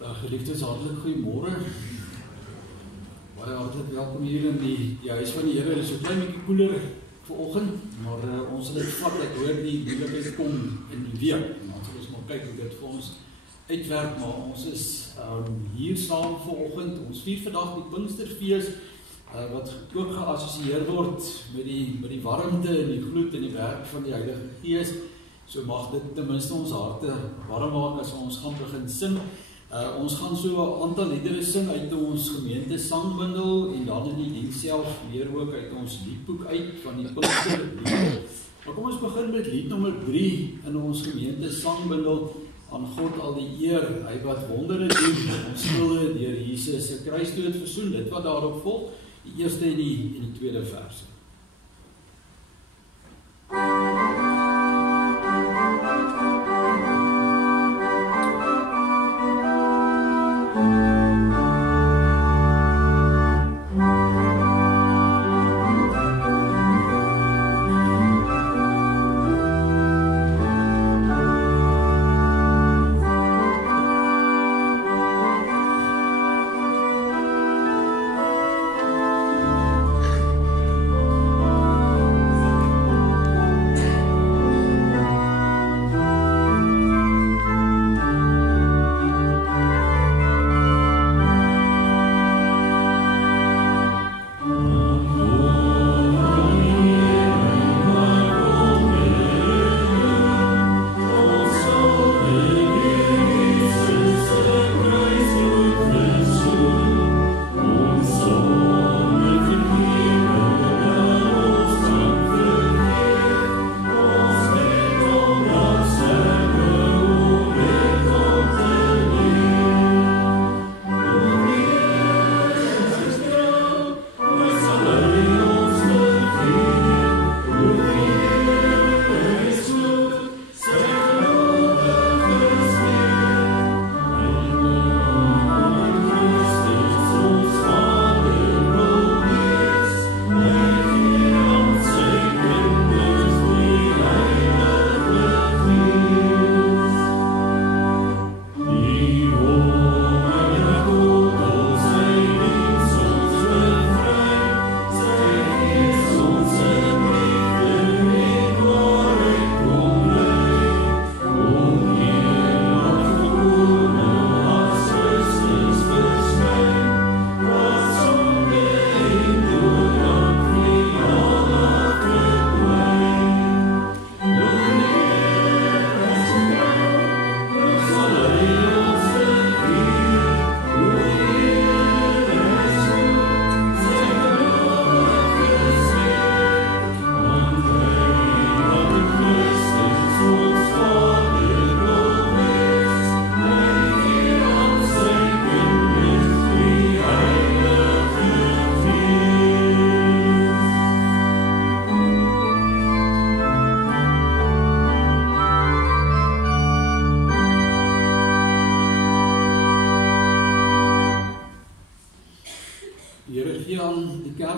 Geliefdes, hartelijk goeiemorgen. Baie hartelijk welkom hier in die huis van die Here. Dit is so klein bietjie koeler vanoggend, maar ons sal dit vat. Ek hoor die moeilikheid kom in die week. Dan sal ons maar kyk hoe dit vir ons uitwerk, maar ons is hier saam vanoggend. Ons vier vandag die Pinksterfees, wat ook geassosieer word met die warmte en die gloed en die werk van die Heilige Gees. So mag dit ten minste ons harte warm maak as ons gaan begin sing. Ons gaan so 'n aantal liedere sing uit ons gemeente sangbundel en dan in die diens self weer ook uit ons liedboek uit van die Pinksterliedere. Maar kom ons begin met lied nommer 3 in ons gemeente sangbundel. Aan God al die eer, hy wat wondere doen, ons skulde deur Jesus se kruisdood versoen. Dit wat daarop volg, die eerste en die tweede verse.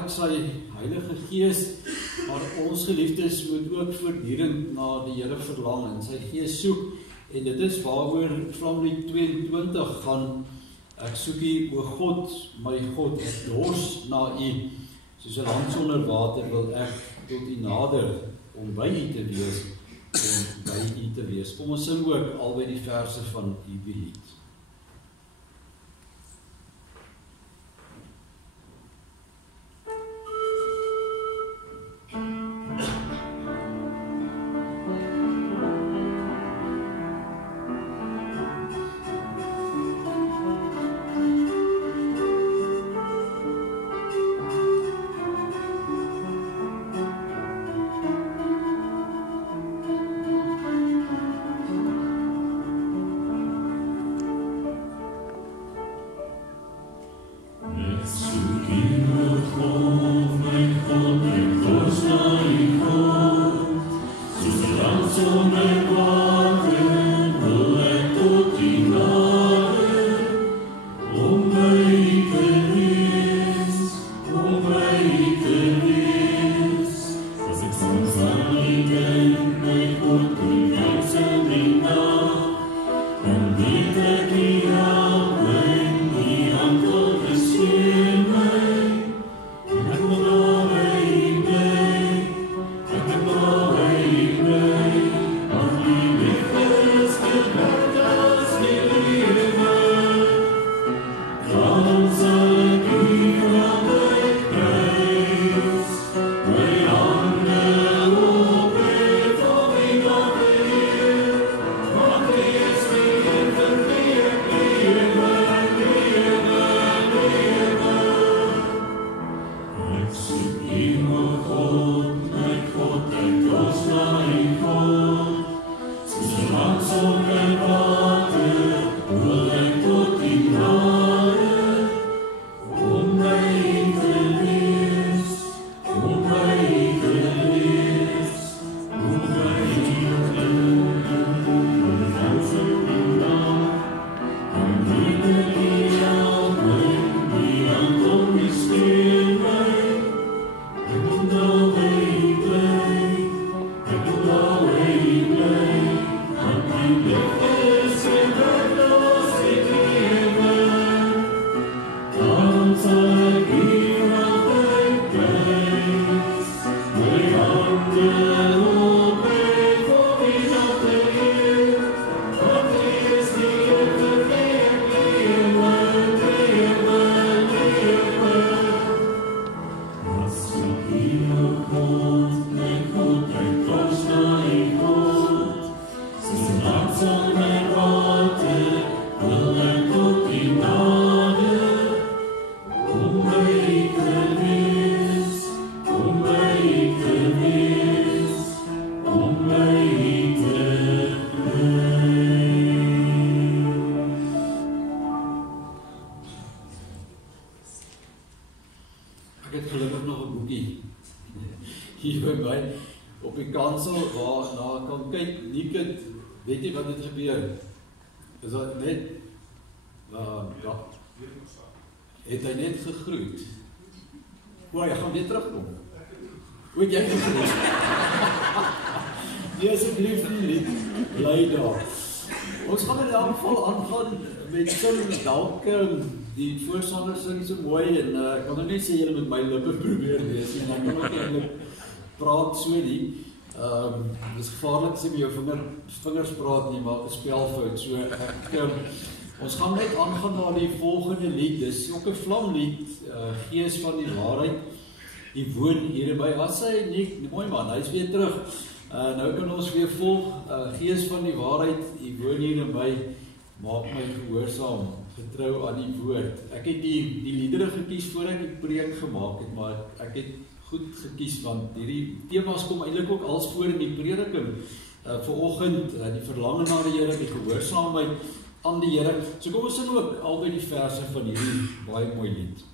Sy Heilige Gees, maar ons geliefdes moet ook voortdurend na die Here verlang en sy Gees soek, en dit is waaroor Psalm 22 gaan. Ek soek U, o God, my God, ek dors na U, soos 'n land sonder water wil ek tot U nader, om by U te wees, om by U te wees. Kom ons sing ook albei die verse van die lied. hier by my op die kansel waar na kan kyk, nie kind, weet jy wat het gebeur? Is dat net, het hy net gegroet? O, hy gaan weer terugkom. Hoe het jy gegroet? Nee, asseblief nie, bly daar. Ons gaan in elk geval aangaan met sing, dalk die voorstander sing so mooi en ek kan nou net sê julle met my lippe probeer lees en ek kan ook nie eintlik praat so nie. Dis gevaarlik as jy met jou vingers praat en jy maak 'n spelfout. So ons gaan net aangaan na die volgende lied. Dis ook 'n vlamlied, Gees van die waarheid. Die woon hier by Assy, nie mooi man, hy's weer terug. Nou kan ons weer volg, Gees van die waarheid, die woon hier by, maak my gehoorsaam, getrou aan die woord. Ek het die liedere gekies voor ek die preek gemaak het, maar ek het goed gekies, want hierdie thema's kom eintlik ook als voor in die prediking. Vanoggend, die verlange na die Here, die gehoorsaamheid aan die Here. So kom ons sing ook albei die verse van hierdie baie mooi lied.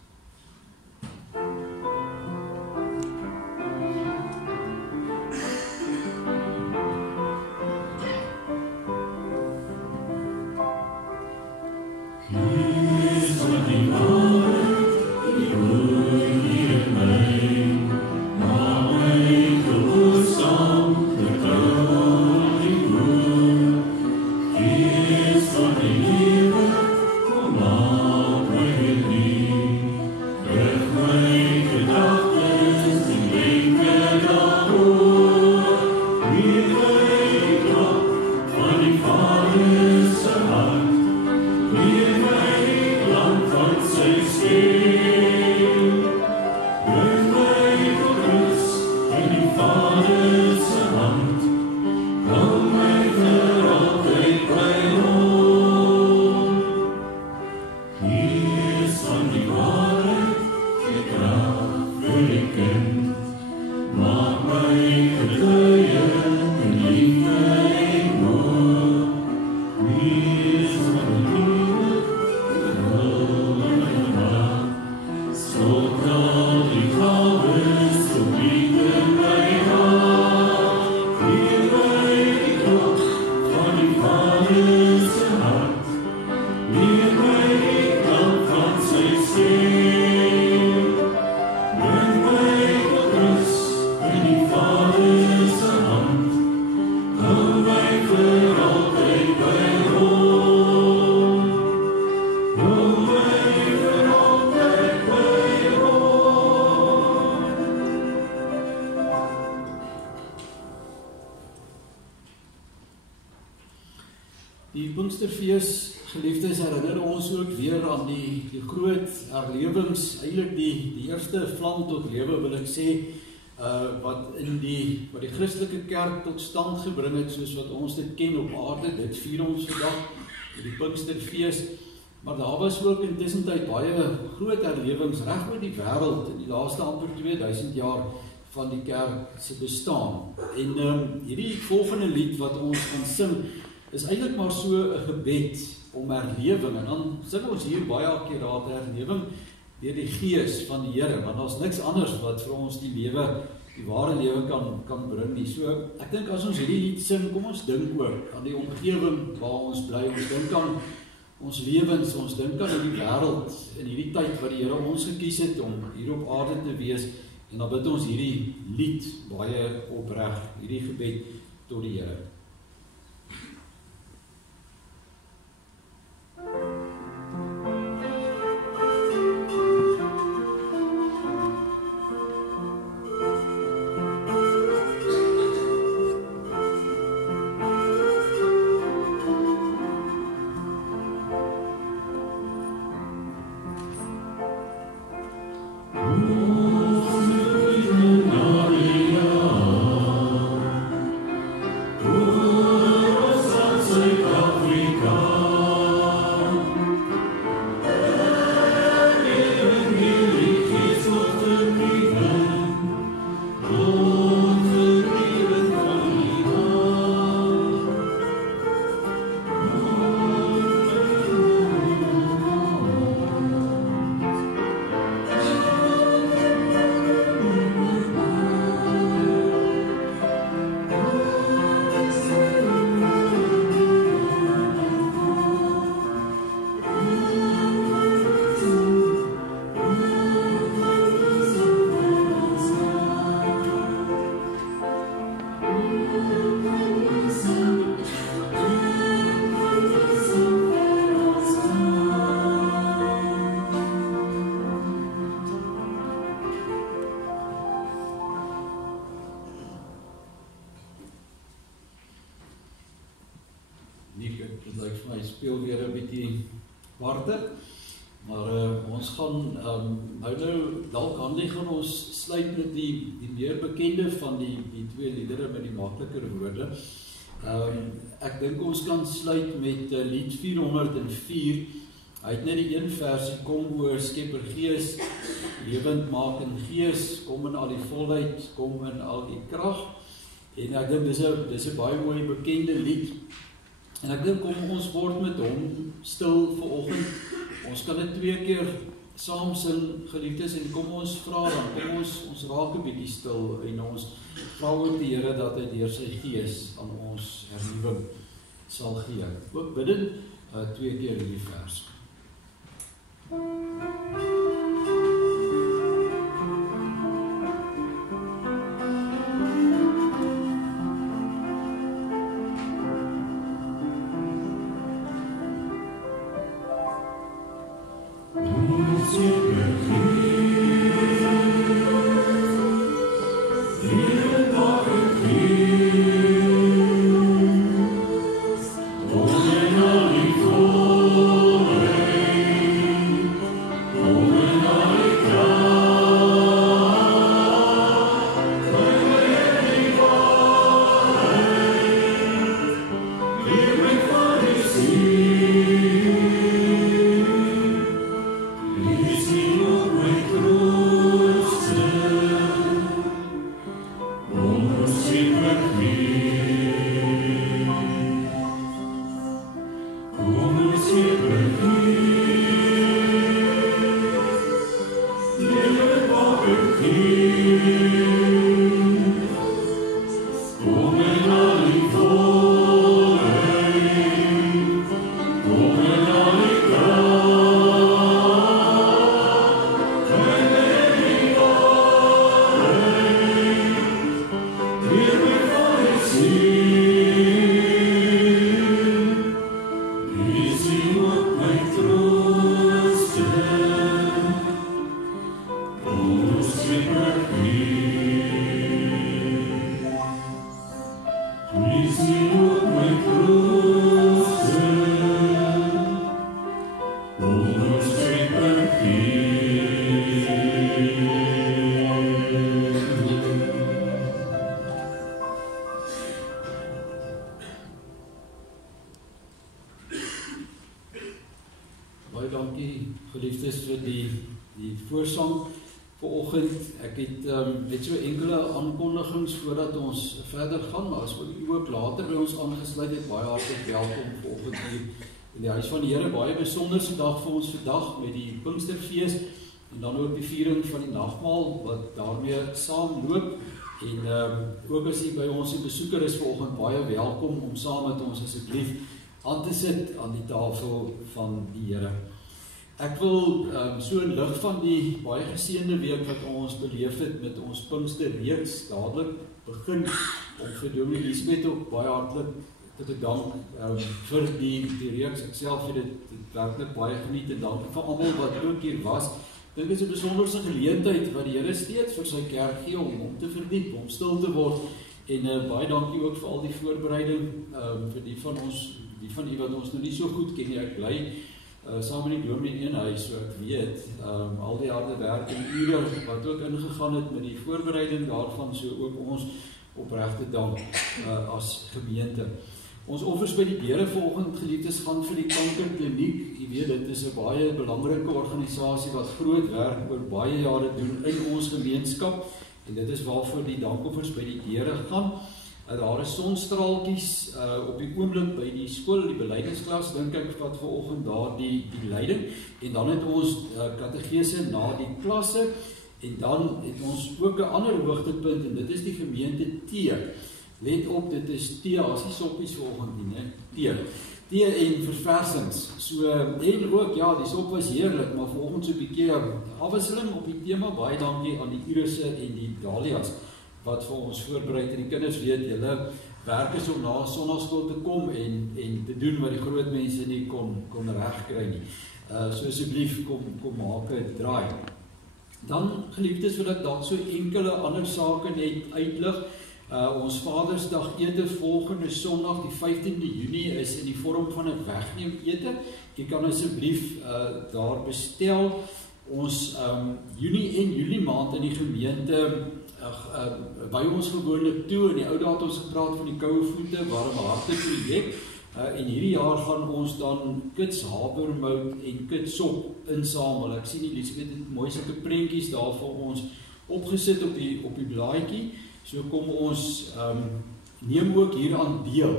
Die Pinksterfees, geliefdes, herinner ons ook weer aan die groot herlewings, eintlik die eerste vlam tot lewe wil ek sê, wat die Christelike kerk tot stand gebring het, soos wat ons dit ken op aarde. Dit vier ons vandag, die Pinksterfees, maar daar was ook in tussentyd baie groot herlewings reg oor die wêreld in die laaste amper 2000 jaar van die kerk se bestaan. En hierdie volgende lied wat ons gaan sing, is eintlik maar so 'n gebed om herlewing, en dan sing ons hier baie akkuraat herlewing deur die Gees van die Here, want daar's niks anders wat vir ons die ware lewe kan bring nie. So ek dink as ons hierdie lied sing, kom ons dink ook aan die omgewing waar ons bly, ons dink aan ons lewens, ons dink aan die wêreld in hierdie tyd wat die Here ons gekies het om hier op aarde te wees, en dan bid ons hierdie lied baie opreg, hierdie gebed tot die Here. Oh, kwarte. Maar ons gaan nou dalk Hanlie gaan ons sluit met die meer bekende van die twee liedere met die makliker woorde. Ek dink ons kan sluit met lied 404. Hy het net die een versie, kom oor Skepper Gees, lewend maak in gees, kom in al die volheid, kom in al die krag. En ek dink dis 'n baie mooi bekende lied. En ek dink kom ons word met hom stil vanoggend. Ons kan dit 2 keer saam sing, geliefdes, en kom ons vra dan, kom ons raak 'n bietjie stil en ons vra ook die Here dat hy deur sy gees aan ons hernuwing sal gee. Ook bidden 2 keer hierdie vers. Voordat ons verder gaan, maar as u ook later by ons aangesluit het, baie hartlik welkom vanoggend hier in die huis van die Here. Baie besonderse dag vir ons vandag met die Pinksterfees en dan ook die viering van die nagmaal wat daarmee saamloop. En ook as u by ons 'n besoeker is vanoggend, baie welkom om saam met ons asseblief aan te sit aan die tafel van die Here. Ek wil so in lig van die baie geseënde week wat ons beleef het met ons Pinksterreeks dadelik begin om vir Dominee Liesbeth ook baie hartlik te bedank vir die reeks. Ek self het dit werklik baie geniet en dankie vir almal wat ook hier was. Dit is 'n besonderse geleentheid wat die Here steeds vir sy kerk gee om te verdiep, om stil te word. En baie dankie ook vir al die voorbereiding vir die van u wat ons nou nie so goed ken nie. Ek bly saam met die dominee in een huis, so ek weet, al die harde werk en ure wat ook ingegaan het met die voorbereiding daarvan, so ook ons opregte dank as gemeente. Ons offers by die Here vanoggend, geliefdes, gaan vir die kankerkliniek. Jy weet, dit is 'n baie belangrike organisasie wat groot werk oor baie jare doen in ons gemeenskap, en dit is waarvoor die dankoffers by die Here gaan. Daar is sonstraaltjies op die oomblik by die skool, die belydensklas, dink ek wat vanoggend daar die leiding, en dan het ons kategese na die klasse, en dan het ons ook 'n ander hoogtepunt, en dit is die gemeente T. Let op, dit is T, as die soppies vanoggend nie, T. T en verversings. So, en ook, ja, die sop was heerlik, maar vanoggend so 'n bietjie afwisseling op die tema. Baie dankie aan die Irisse en die Dalias wat vir ons voorberei, en die kinders weet, julle werk is om na sonnaarskool te kom en te doen wat die groot mense nie kon regkry nie. So asseblief kom maak 'n draai. Dan, geliefdes, wil ek dalk so enkele ander sake net uitlig. Ons Vadersdag ete volgende Sondag, die 15de Junie, is in die vorm van 'n wegneem ete. jy kan asseblief daar bestel. Ons Junie en Julie maand in die gemeente by ons gewoonlik toe. In die ou dae het ons gepraat van die koue voete, warm harte projek. En hierdie jaar gaan ons dan Kits Habermout en Kits Sop insamel. Ek sien Elisabeth het mooi sulke prentjies daar vir ons opgesit op die blaadjie. So kom ons neem ook hieraan deel.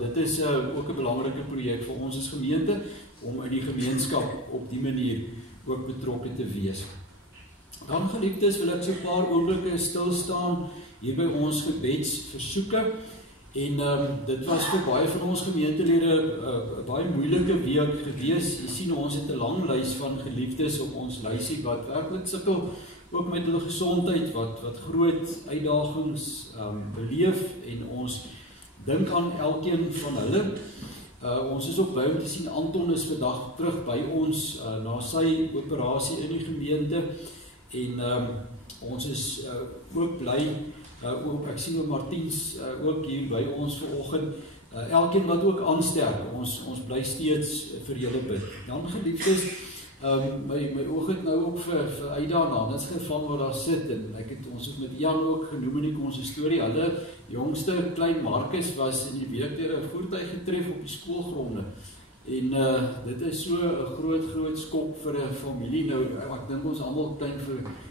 Dit is ook 'n belangrike projek vir ons as gemeente om in die gemeenskap op die manier ook betrokke te wees. Dan geliefdes, wil ek so 'n paar oomblikke stil staan hier by ons gebedsversoeke. En dit was vir baie van ons gemeentelede baie moeilike week gewees. Jy sien, ons het 'n lang lys van geliefdes op ons lysie wat werklik sukkel ook met hulle gesondheid, wat groot uitdagings beleef, en ons dink aan elkeen van hulle. Ons is ook bly om te sien, Anton is vandag terug by ons na sy operasie in die gemeente, en ons is ook bly, ek sien ook Martiens ook hier by ons vanoggend, elkeen wat ook aansterk, ons bly steeds vir julle bid. Dan geliefdes, my oog het nou ook vir Aida na, dit is gevang waar daar sit, en ons het met Jan ook genoem in die konsistorie, hulle jongste klein Marcus was in die week deur 'n voertuig getref op die skoolgronde, en dit is so 'n groot skok vir 'n familie. Nou, ek dink ons almal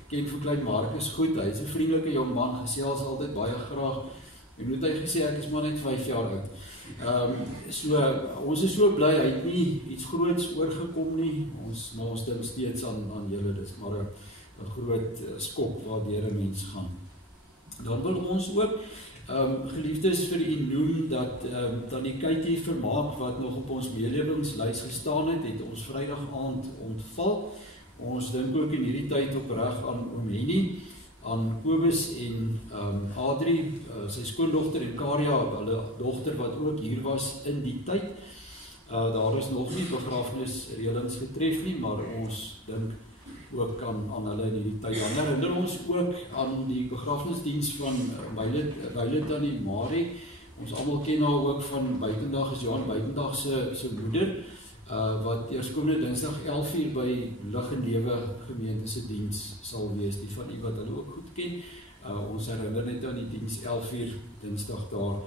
ken vir klein Marcus goed, hy is 'n vriendelike jong man, gesels altyd baie graag, en hoe het hy gesê, ek is maar net 5 jaar oud. Ons is so bly, hy het nie iets groots oorgekom nie, ons dink steeds aan julle, dit is maar 'n groot skok waardeur 'n mens gaan. Dan wil ons ook geliefdes vir u noem dat Tannie Katie Vermaak, wat nog op ons meelewingslys gestaan het ons Vrydag aand ontval. Ons dink ook in hierdie tyd opreg aan oom Henny, aan Kobus en Adrie, sy skoondogter, en Karia, hulle dogter wat ook hier was in die tyd. Daar is nog nie begrafnisreëlings getref nie, maar ons dink ook aan hulle in die tyd. Dan herinner ons ook aan die begrafnisdiens van Wyle Tannie Marie. Ons almal ken haar ook van Buitendag, is Johan Buitendag se moeder, wat eerskomende Dinsdag 11:00 by Lig en Lewe gemeente se diens sal wees, die van u wat hulle ook goed ken. Ons herinner net aan die diens 11:00 Dinsdag daar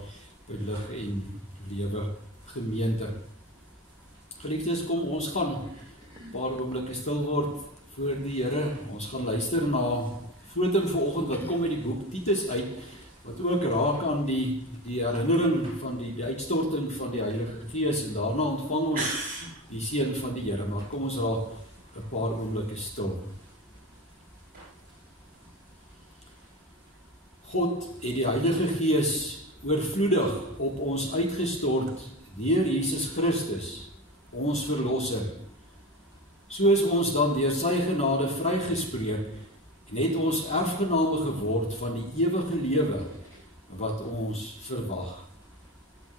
by Lig en Lewe gemeente. Geliefdes, kom ons gaan 'n paar oomblikke stil word voor die Here. Ons gaan luister na foto vanoggend wat kom uit die boek Titus uit, wat ook raak aan die herinnering van die uitstorting van die Heilige Gees, en daarna ontvang ons die seën van die Here. Maar kom ons raak 'n paar oomblikke stil. God het die Heilige Gees oorvloedig op ons uitgestort deur Jesus Christus, ons verlosser. So is ons dan deur sy genade vrygespreek en het ons erfgename geword van die ewige lewe wat ons verwag.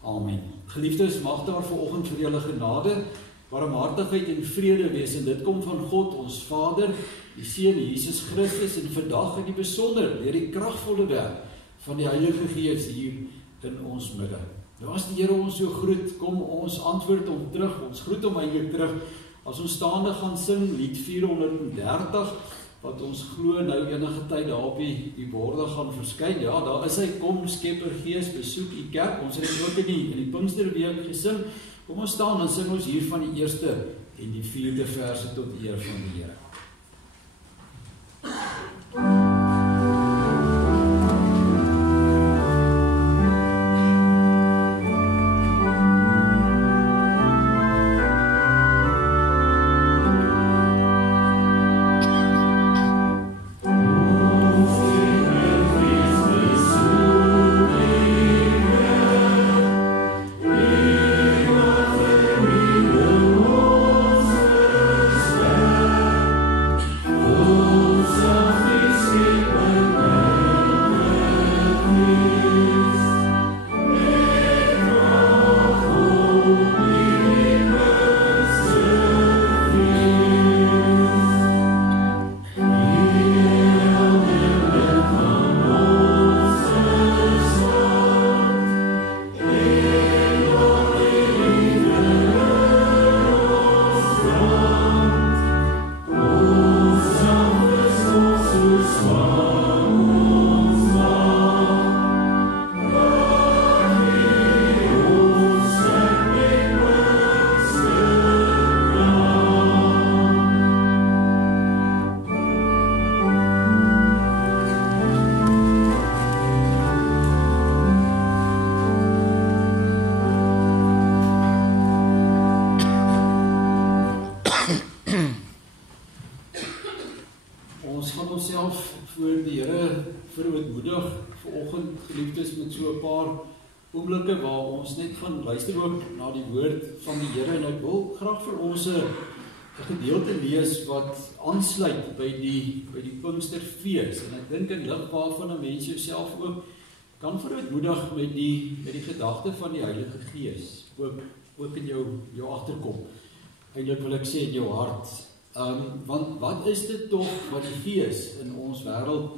Amen. Geliefdes, mag daar vanoggend vir julle genade, barmhartigheid en vrede wees, en dit kom van God, ons Vader, die Seun Jesus Christus, en vandag in die besonder deur die kragvolle werk van die Heilige Gees hier in ons midde. Nou as die Here ons so groet, kom ons antwoord hom terug, ons groet hom eintlik terug, as ons staande gaan sing, lied 430, wat ons glo nou enige tyd daar op die borde gaan verskyn. Ja, daar is hy, kom Skepper Gees, besoek u kerk. Ons het ook in die Pinksterweek gesing. Kom ons staan en sing ons hier van die eerste en die 4de verse tot eer van die Here. Ons gaan onsself voor die Here verootmoedig vanoggend, geliefdes, met so 'n paar oomblikke waar ons net gaan luister ook na die woord van die Here, en ek wil graag vir ons 'n gedeelte lees wat aansluit by die Pinksterfees, en ek dink in lig waarvan 'n mens jouself ook kan verootmoedig met die gedagte van die Heilige Gees, ook in jou agterkop, eintlik wil ek sê in jou hart. Want wat is dit tog wat die Gees in ons wêreld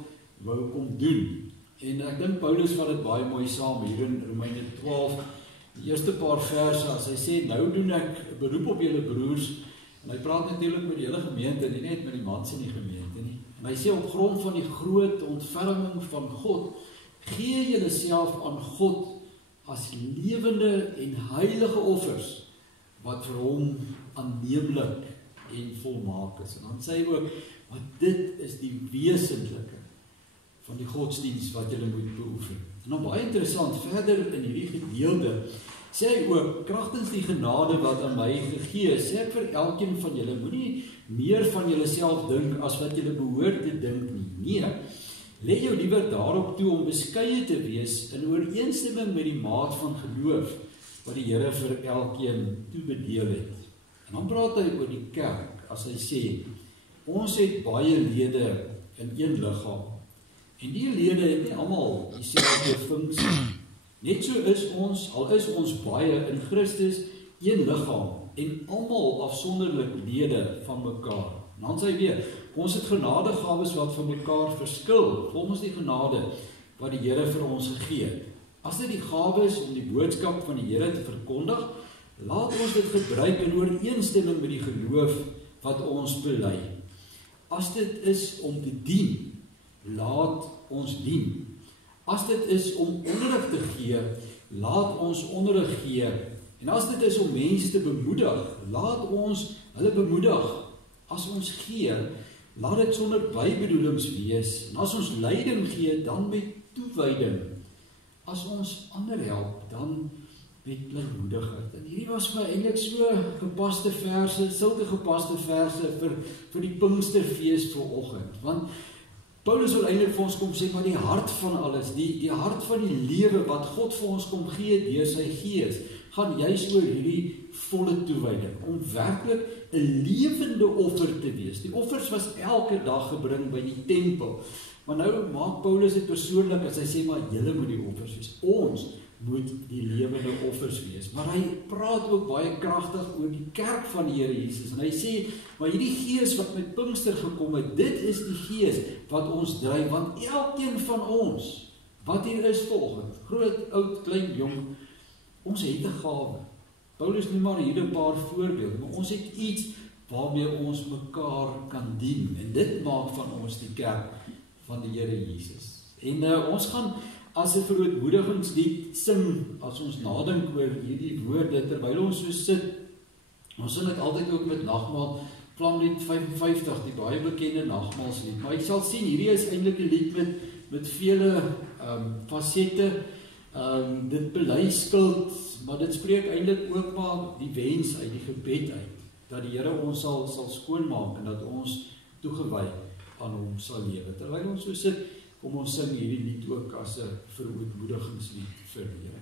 wou kom doen? En ek dink Paulus vat dit baie mooi saam hier in Romeine 12, die eerste paar verse, as hy sê, nou doen ek beroep op julle broers, en hy praat natuurlik met die hele gemeente, nie net met die mans in die gemeente nie. En hy sê, op grond van die groot ontferming van God, gee julle self aan God as lewende en heilige offers, wat vir hom aanneemlik en volmaak is. En dan sê hy ook, want dit is die wesentlike van die godsdienst wat julle moet beoefen. En dan baie interessant, verder in hierdie gedeelte, sê hy ook, kragtens die genade wat aan my gegee is, sê ek vir elkeen van julle, moenie meer van julle self dink as wat julle behoort te dink nie. Nee, lê jou liewer daarop toe om beskeie te wees in ooreenstemming met die maat van geloof wat die Here vir elkeen toebedeel het. En dan praat hy oor die kerk, as hy sê, ons het baie lede in een liggaam, en die lede het nie almal dieselfde funksie. Net so is ons, al is ons baie in Christus, een liggaam, en almal afsonderlik lede van mekaar. En dan sê hy weer, ons het genadegawes wat van mekaar verskil, volgens die genade wat die Here vir ons gegee het. As dit die gawes om die boodskap van die Here te verkondig, laat ons dit gebruik in ooreenstemming met die geloof wat ons bely. As dit is om te dien, laat ons dien. As dit is om onderrig te gee, laat ons onderrig gee. En as dit is om mense te bemoedig, laat ons hulle bemoedig. As ons gee, laat dit sonder bybedoelings wees. En as ons leiding gee, dan met toewyding. As ons ander help, dan met blymoedigheid. En hierdie was vir my eintlik so gepaste verse, sulke gepaste verse vir die Pinksterfees vanoggend. Want Paulus wil eintlik vir ons kom sê, maar die hart van alles, die hart van die lewe wat God vir ons kom gee deur sy Gees, gaan juis oor hierdie volle toewyding, om werklik 'n lewende offer te wees. Die offers was elke dag gebring by die tempel, maar nou maak Paulus dit persoonlik as hy sê, maar julle moet die offers wees. Ons moet die lewende offers wees. Maar hy praat ook baie kragtig oor die kerk van die Here Jesus. En hy sê, maar hierdie Gees wat met Pinkster gekom het, dit is die Gees wat ons dryf, want elkeen van ons, wat hier is vanoggend, groot, oud, klein, jong, ons het 'n gawe. Paulus noem maar hier 'n paar voorbeelde, maar ons het iets waarmee ons mekaar kan dien. En dit maak van ons die kerk van die Here Jesus. En ons gaan as 'n verootmoedigingslied sing, as ons nadink oor hierdie woorde, terwyl ons so sit. Ons sing dit altyd ook met nagmaal, Klanglied 55, die baie bekende nagmaalslied. Maar jy sal sien, hierdie is eintlik 'n lied met vele fasette. Dit bely skuld, maar dit spreek eintlik ook maar die wens uit, die gebed uit, dat die Here ons sal skoonmaak en dat ons toegewy aan hom sal lewe. Terwyl ons so sit, kom ons sing hierdie lied ook as 'n verootmoedigingslied vir die Here.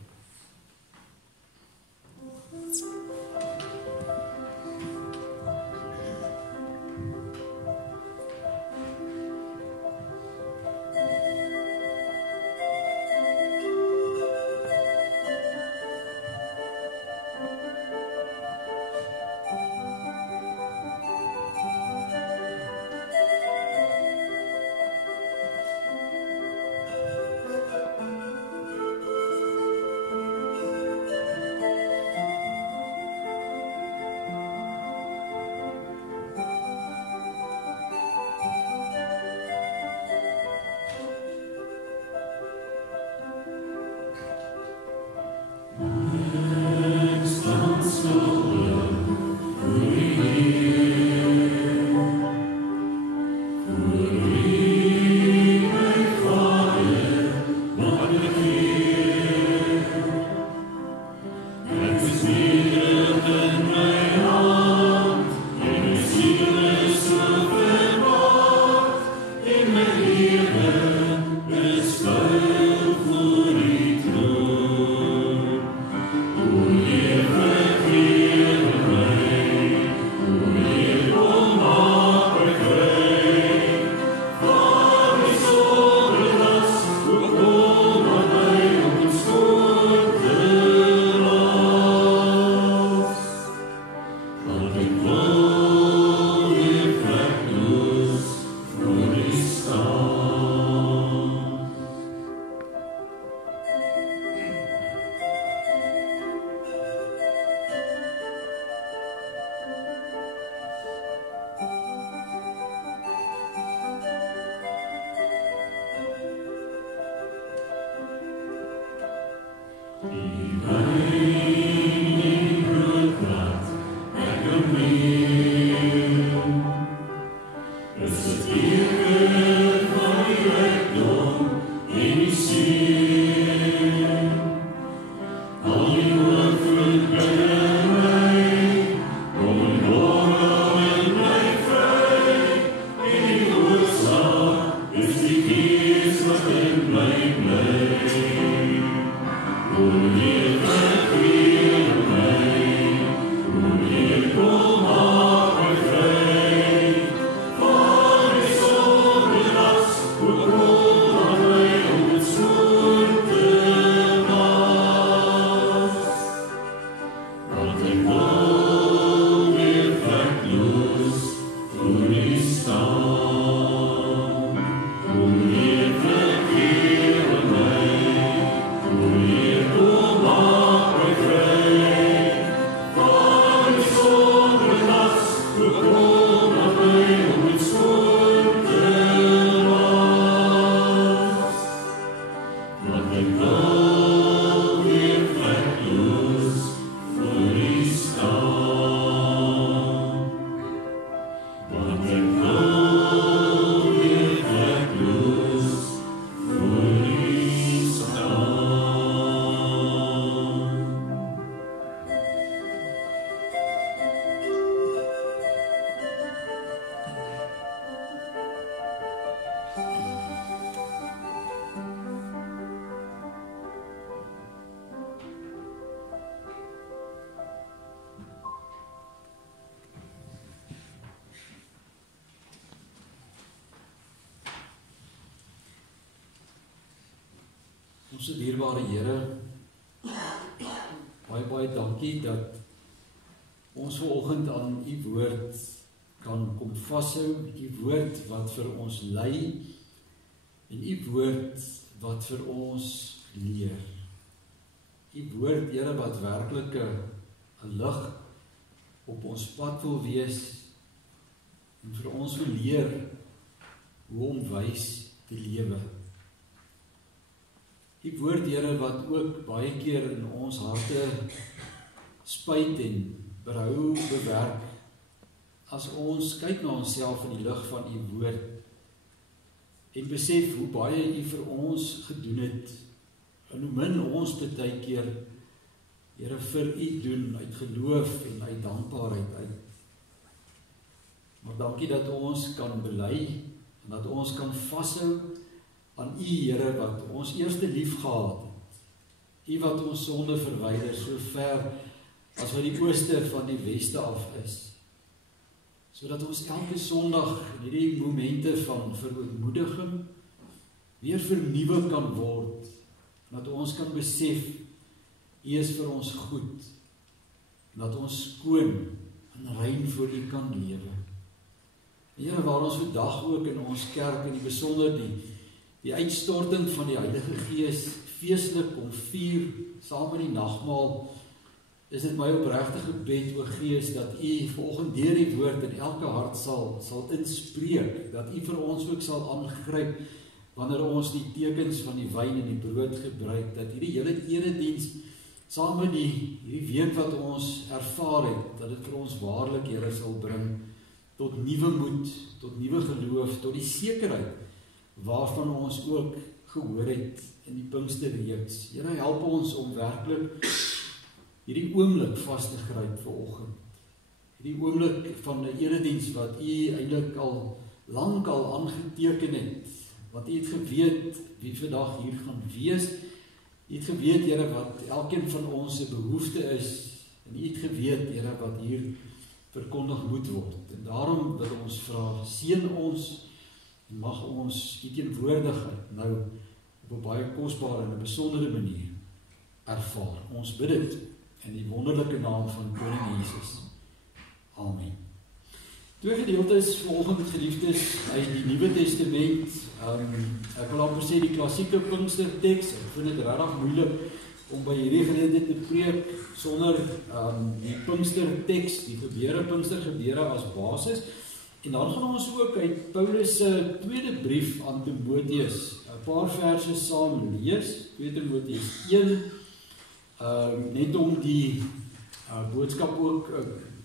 Onse dierbare Here, baie dankie dat ons vanoggend aan U woord kan kom vashou, U woord wat vir ons lei en U woord wat vir ons leer. U woord, Here, wat werklik 'n lig op ons pad wil wees en vir ons wil leer hoe om wys te lewe. Die woord, Here, wat ook baie keer in ons harte spuit en berou bewerk, as ons kyk na onsself in die lig van U woord en besef hoe baie U vir ons gedoen het en hoe min ons baie keer, Here, vir U doen uit geloof en uit dankbaarheid uit. Maar dankie dat ons kan bely en dat ons kan vashou aan U, Here, wat ons eerste lief gehad het. U wat ons sonde verwyder so ver as wat die ooste van die weste af is. Sodat ons elke Sondag in hierdie momente van verootmoediging weer vernuwe kan word. En dat ons kan besef, U is vir ons goed. En dat ons skoon en rein voor U kan lewe. Here, waar ons vandag ook in ons kerk, in die besonder die uitstorting van die Heilige Gees feeslik kom vier, saam met die nagmaal, is dit my opregte gebed, o Gees, dat U vanoggend deur die woord in elke hart sal inspreek, dat U vir ons ook sal aangryp, wanneer ons die tekens van die wyn en die brood gebruik, dat hierdie hele erediens, saam met hierdie week wat ons ervaar het, dat dit vir ons waarlik, Here, sal bring, tot nuwe moed, tot nuwe geloof, tot die sekerheid, waarvan ons ook gehoor het in die Pinksterreeks. Here, help ons om werklik hierdie oomblik vas te gryp vanoggend. Hierdie oomblik van 'n erediens wat U eintlik al lank al aangeteken het, wat U het geweet wie vandag hier gaan wees. U het geweet, Here, wat elkeen van ons se behoefte is, en U het geweet, Here, wat hier verkondig moet word. En daarom wil ons vra, seën ons en mag ons U teenwoordigheid nou op 'n baie kosbare en 'n besondere manier ervaar. Ons bid dit in die wonderlike naam van Koning Jesus. Amen. Twee gedeeltes vanoggend, geliefdes, uit die Nuwe Testament. Ek wil amper sê die klassieke Pinksterteks. Ek vind dit regtig moeilik om by hierdie geleentheid te preek sonder die Pinksterteks, die Pinkstergebeure as basis. En dan gaan ons ook uit Paulus se tweede brief aan Timoteus 'n paar verse saam lees. 2 Timoteus 1, net om die boodskap ook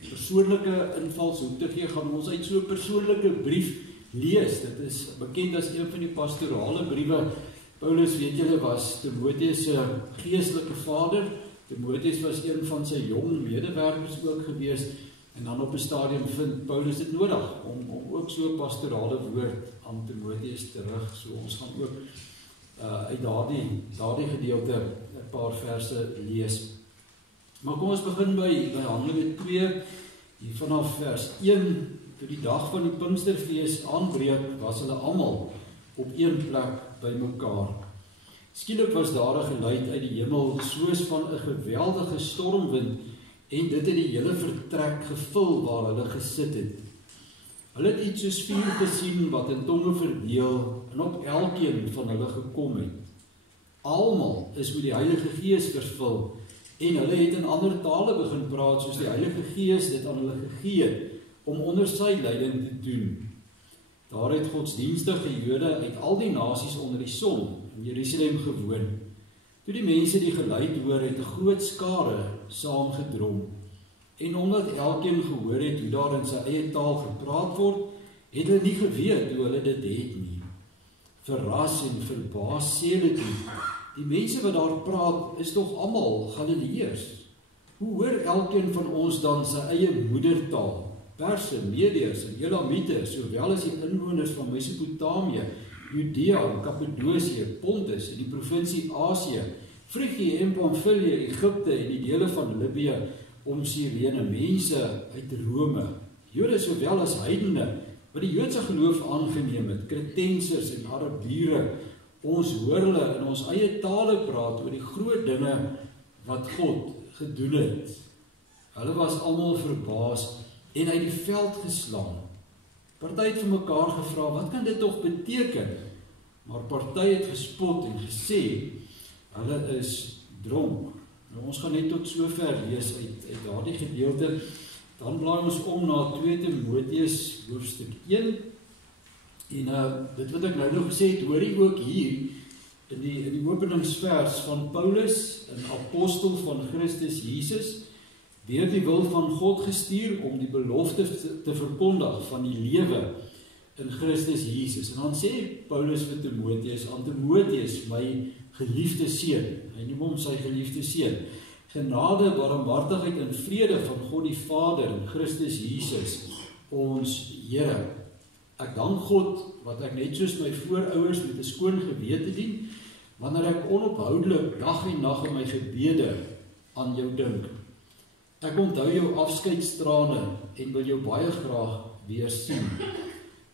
persoonlike invalshoek te gee, gaan ons uit so 'n persoonlike brief lees. Dit is bekend as een van die pastorale briewe. Paulus, weet julle, was Timoteus se geestelike vader. Timoteus was een van sy jong medewerkers ook gewees. En dan op 'n stadium vind Paulus dit nodig om ook so 'n pastorale woord aan Timoteus terug. So ons gaan ook uit daardie gedeelte 'n paar verse lees. Maar kom ons begin by Handelinge 2, hier vanaf vers 1. Toe die dag van die Pinksterfees aanbreek, was hulle almal op een plek bymekaar. Skielik was daar 'n geluid uit die hemel, soos van 'n geweldige stormwind, en dit het die hele vertrek gevul waar hulle gesit het. Hulle het iets soos vuur gesien wat in tonge verdeel en op elkeen van hulle gekom het. Almal is met die Heilige Gees vervul en hulle het in ander tale begin praat soos die Heilige Gees dit aan hulle gegee het om onder sy leiding te doen. Daar het godsdienstige Jode uit al die nasies onder die son in Jerusalem gewoon. Toe die mense die geluid hoor, het 'n groot skare saamgedrom. En omdat elkeen gehoor het hoe daar in sy eie taal gepraat word, het hulle nie geweet hoe hulle dit het nie. Verras en verbaas sê hulle toe, die mense wat daar praat is tog almal Galileërs. Hoe hoor elkeen van ons dan sy eie moedertaal? Perse, Medeërs en Elamite, sowel as die inwoners van Mesopotamië, Judea, Kappadosie, Pontus en die provinsie Asië, Frigië en Pamfilië, Egipte en die dele van Libië om Sirene, mense uit Rome, Jode sowel as heidene wat die Joodse geloof aangeneem het, Kretensers en Arabiere, Ons hoor hulle in ons eie tale praat oor die groot dinge wat God gedoen het. Hulle was almal verbaas en uit die veld geslaan. Party het vir mekaar gevra, wat kan dit tog beteken? Maar party het gespot en gesê, hulle is dronk. Nou, ons gaan net tot sover lees uit daardie gedeelte. Dan blaai ons om na 2 Timoteus hoofstuk 1. En dit wat ek nou nog gesê het, hoor jy ook hier in die openingsvers van Paulus, 'n apostel van Christus Jesus, deur die wil van God gestuur om die belofte te verkondig van die lewe in Christus Jesus. En dan sê Paulus vir Timoteus, aan Timoteus, my geliefde seun, hy noem hom sy geliefde seun, genade, barmhartigheid en vrede van God die Vader en Christus Jesus, ons Here. Ek dank God, wat ek net soos my voorouers met 'n skoon gewete dien, wanneer ek onophoudelik dag en nag in my gebede aan jou dink. Ek onthou jou afskeidstrane en wil jou baie graag weer sien.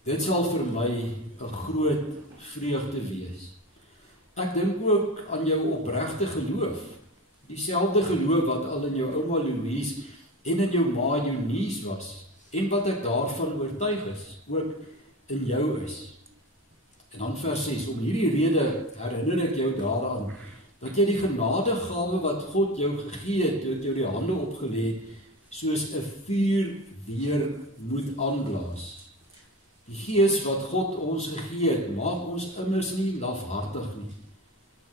Dit sal vir my 'n groot vreugde wees. Ek dink ook aan jou opregte geloof, dieselfde geloof wat al in jou ouma Louise en in jou ma Eunice was, en wat ek daarvan oortuig is, ook in jou is. En dan vers 6, om hierdie rede herinner ek jou daaraan, dat jy die genadegawe wat God jou gegee het, toe jy die hande opgelê het, soos 'n vuur weer moet aanblaas. Die Gees wat God ons gegee het, maak ons immers nie lafhartig nie,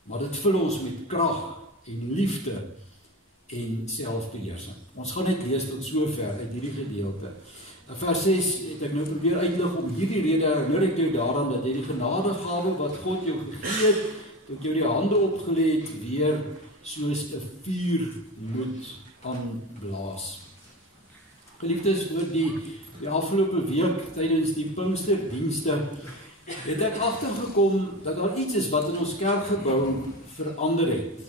maar dit vul ons met krag en liefde en selfbeheersing. Ons gaan net lees tot sover uit hierdie gedeelte. In vers 6 het ek nou probeer uitlig, om hierdie rede herinner ek jou daaraan, dat jy die genadegawe wat God jou gegee het, tot jy die hande opgelê het, weer soos 'n vuur moet aanblaas. Geliefdes, oor die afgelope week tydens die Pinksterdienste het ek agtergekom dat daar iets is wat in ons kerkgebou verander het.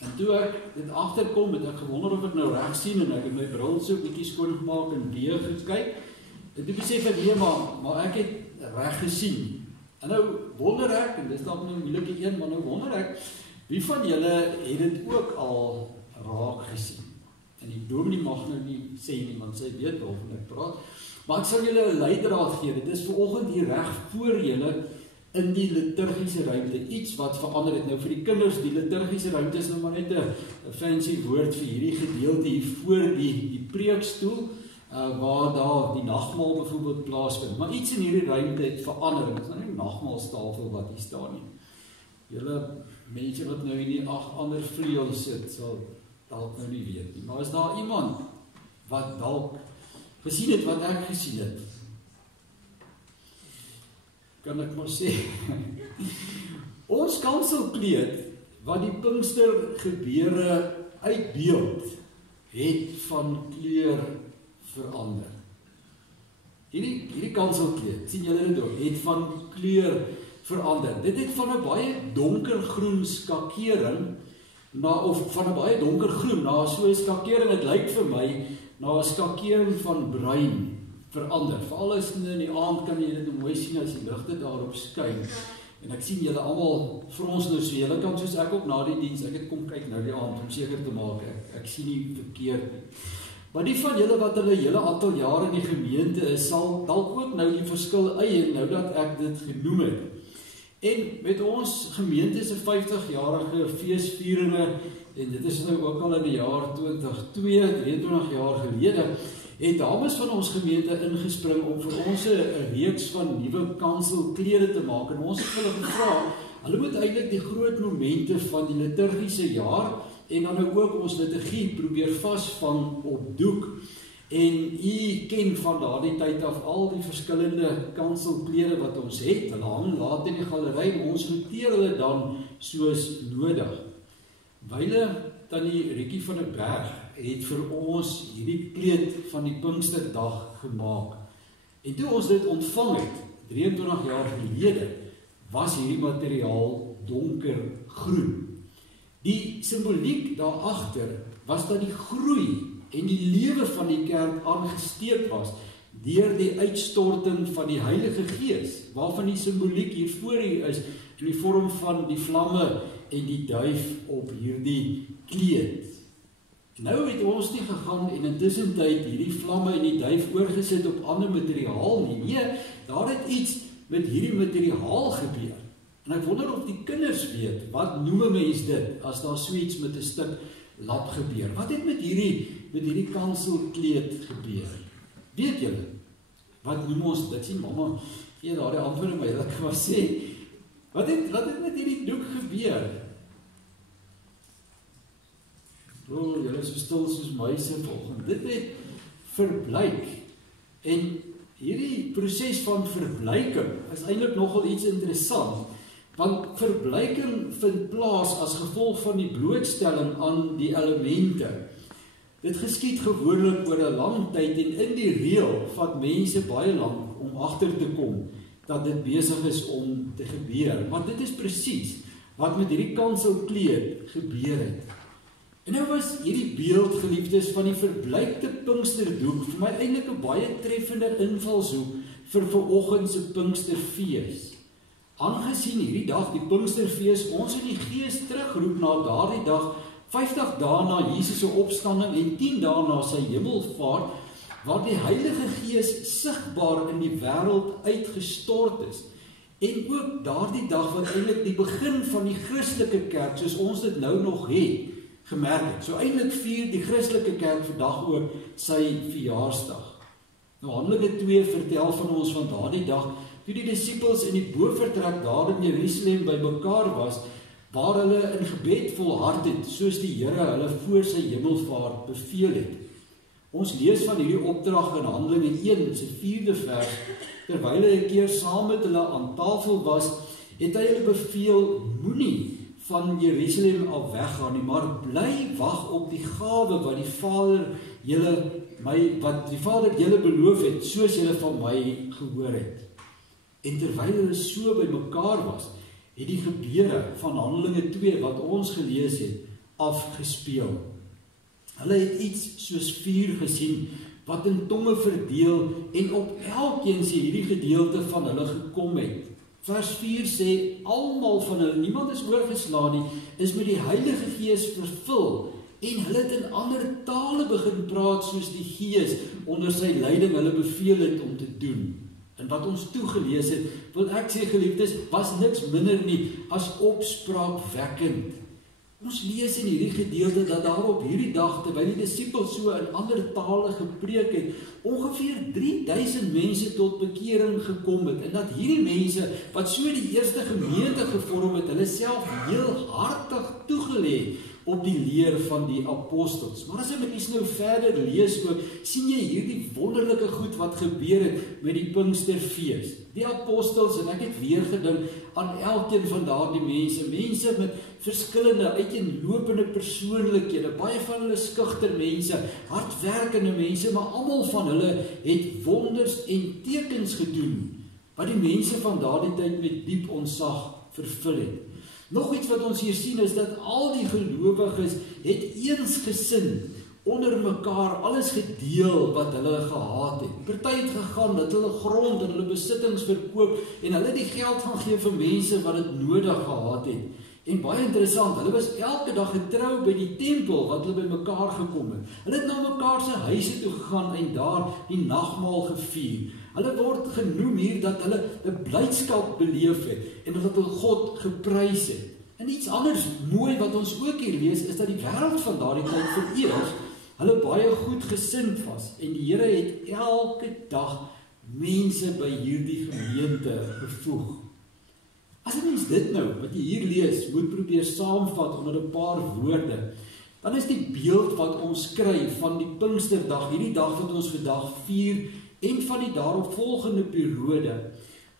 En toe ek dit agterkom, het ek gewonder of ek nou reg sien, en ek het my bril so 'n bietjie skoon gemaak en weer gekyk. En toe besef ek, nee, maar ek het reg gesien. En nou wonder ek, en dis dalk nou 'n moeilike een, maar nou wonder ek, wie van julle het dit ook al raak gesien? En die dominee mag nou nie sê nie, want sy weet waarvan ek praat. Maar ek sal julle 'n leidraad gee. Dit is vanoggend hier reg voor julle in die liturgiese ruimte, iets wat verander het. Nou vir die kinders, die liturgiese ruimte is nou maar net 'n fancy woord vir hierdie gedeelte hier voor die preekstoel, waar daar die nagmaal byvoorbeeld plaasvind. Maar iets in hierdie ruimte het verander. Dit is nou nie 'n nagmaalstafel wat hier staan nie. Julle mense wat nou in die 8 ander vleuel sit, sal dalk nou nie weet nie. Maar is daar iemand wat dalk gesien het wat ek gesien het? Kan ek maar sê, ons kanselkleed wat die Pinkster gebeure uitbeeld, het van kleur verander. Hierdie kanselkleed, sien julle dit ook, het van kleur verander. Dit het van 'n baie donkergroen skakering of van 'n baie donkergroen na so 'n skakering, dit lyk vir my na 'n skakering van bruin verander. Veral as in die aand kan jy dit mooi sien as die ligte daarop skyn. En ek sien julle almal frons nou so, julle kan soos ek ook na die diens, ek het kom kyk nou die aand om seker te maak ek sien nie verkeerd nie. Maar die van julle wat hulle hele aantal jare in die gemeente is, sal dalk ook nou die verskil eien nou dat ek dit genoem het. En met ons gemeente se 50-jarige feesvieringe, en dit is nou ook al in die jaar 2002, 23 jaar gelede, het dames van ons gemeente ingespring om vir ons 'n reeks van nuwe kanselklede te maak. En ons het hulle gevra, hulle moet eintlik die groot momente van die liturgiese jaar en dan nou ook ons liturgie probeer vasvang op doek. En u ken van daardie tyd af al die verskillende kanselklede wat ons het. Hulle hang laat in die galery en ons noteer hulle dan soos nodig. Wyle tannie Rikkie van der Berg het vir ons hierdie kleed van die Pinksterdag gemaak. En toe ons dit ontvang het, 23 jaar gelede, was hierdie materiaal donkergroen. Die simboliek daarachter was dat die groei en die lewe van die kerk aangesteek was deur die uitstorting van die Heilige Gees, waarvan die simboliek hier voor u is, in die vorm van die vlamme en die duif op hierdie kleed. Nou het ons nie gegaan en intussen tyd hierdie vlamme en die duif oorgesit op ander materiaal nie. Nee, daar het iets met hierdie materiaal gebeur. En ek wonder of die kinders weet, wat noem 'n mens dit, as daar so iets met 'n stuk lap gebeur? Wat het met hierdie kanselkleed gebeur? Weet julle? Wat noem ons dit? Sien, mamma, gee daar die antwoord aan my, dat ek maar sê. Wat het met hierdie doek gebeur? Julle is so stil soos muise volgens. Dit het verblyk. En hierdie proses van verblyking is eintlik nogal iets interessant. Want verblyking vind plaas as gevolg van die blootstelling aan die elemente. Dit geskied gewoonlik oor 'n lang tyd en in die reël vat mense baie lank om agter te kom dat dit besig is om te gebeur. Maar dit is presies wat met hierdie kanselkleed gebeur het. En nou was hierdie beeld, geliefdes, van die verblykte Pinksterdoek vir my eintlik 'n baie treffende invalshoek vir vanoggend se Pinksterfees. Aangesien hierdie dag, die Pinksterfees, ons in die gees terugroep na daardie dag, 50 dae na Jesus se opstanding en 10 dae na sy hemelvaart, waar die Heilige Gees sigbaar in die wêreld uitgestort is. En ook daardie dag wat eintlik die begin van die Christelike kerk, soos ons dit nou nog het, gemerk het. So eintlik vier die Christelike kerk vandag ook sy verjaarsdag. Nou Handelinge 2 vertel van ons van daardie dag, toe die disippels in die bofortrek daar in Jerusalem by mekaar was, waar hulle in gebed volhard het, soos die Here hulle voor sy hemelvaart beveel het. Ons lees van hierdie opdrag in Handelinge 1 se 4de vers, terwyl hy 'n keer saam met hulle aan tafel was, het hy hulle beveel, moenie van Jerusalem af weggaan nie, maar bly wag op die gawe wat die Vader julle beloof het, soos julle van my gehoor het. En terwyl hulle so by mekaar was, het die gebeure van Handelinge 2 wat ons gelees het, afgespeel. Hulle het iets soos vuur gesien, wat in tonge verdeel, en op elkeen se hierdie gedeelte van hulle gekom het. Vers 4 sê, almal van hulle, niemand is oorgeslaan nie, is met die Heilige Gees vervul, en hulle het in ander tale begin praat, soos die Gees onder sy leiding hulle beveel het om te doen. En wat ons toegelees het, wil ek sê, geliefdes, was niks minder nie as opspraakwekkend. Ons lees in hierdie gedeelte dat daar op hierdie dag, terwyl die disippels so in ander tale gepreek het, ongeveer 3000 mense tot bekering gekom het, en dat hierdie mense, wat so die eerste gemeente gevorm het, hulle self heel hartig toegelê op die leer van die apostels. Maar as ek iets nou verder lees ook, sien jy hierdie wonderlike goed wat gebeur het met die Pinksterfees. Die apostels, en ek het weer gedink aan elkeen van daardie mense met verskillende uiteenlopende persoonlikhede, baie van hulle skugter mense, hardwerkende mense, maar almal van hulle het wonders en tekens gedoen, wat die mense van daardie tyd met diep ontzag vervul het. Nog iets wat ons hier sien is dat al die gelowiges het eensgesind onder mekaar alles gedeel wat hulle gehad het. Party het gegaan dat hulle grond en hulle besittings verkoop en hulle die geld gaan gee vir mense wat dit nodig gehad het. En baie interessant, hulle was elke dag getrou by die tempel wat hulle by mekaar gekom het. Hulle het na mekaar se huise toe gegaan en daar die nagmaal gevier. Hulle word genoem hier dat hulle 'n blydskap beleef het en dat hulle God geprys het. En iets anders mooi wat ons ook hier lees is dat die wêreld van daardie tyd vereers hulle baie goed gesind was en die Here het elke dag mense by hierdie gemeente gevoeg. As mens dit nou, wat jy hier lees, moet probeer saamvat onder 'n paar woorde, dan is die beeld wat ons kry van die Pinksterdag, hierdie dag wat ons vandag vier, en van die daaropvolgende periode,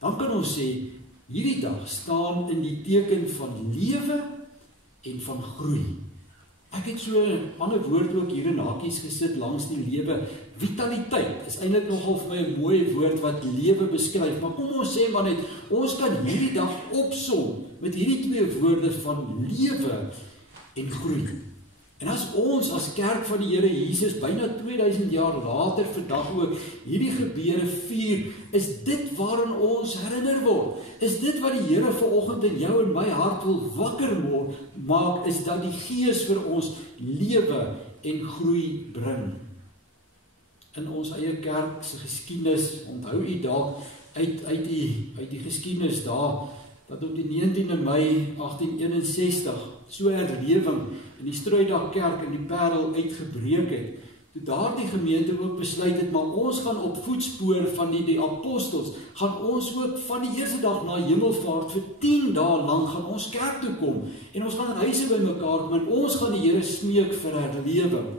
dan kan ons sê, hierdie dag staan in die teken van lewe en van groei. Ek het so 'n ander woord ook hier in hakies gesit langs die lewe. Vitaliteit is eintlik nogal vir my 'n mooi woord wat lewe beskryf, maar kom ons sê maar net, ons kan hierdie dag opsom met hierdie twee woorde van lewe en groei. En as ons as kerk van die Here Jesus byna 2000 jaar later vandag ook hierdie gebeure vier, is dit waarin ons herinner word. Is dit wat die Here vanoggend in jou en my hart wil wakker maak, is dat die Gees vir ons lewe en groei bring. In ons eie kerk se geskiedenis, onthou u dalk uit die geskiedenis daar, dat op die 19de Mei 1861 so 'n herlewing in die Strooidak Kerk in die Parel uitgebreek het. Toe daardie gemeente ook besluit het, maar ons gaan op voetspoor van die apostels, gaan ons ook van die eerste dag na Hemelvaart vir 10 dae lank gaan ons kerk toe kom en ons gaan huise bymekaar kom en ons gaan die Here smeek vir herlewing.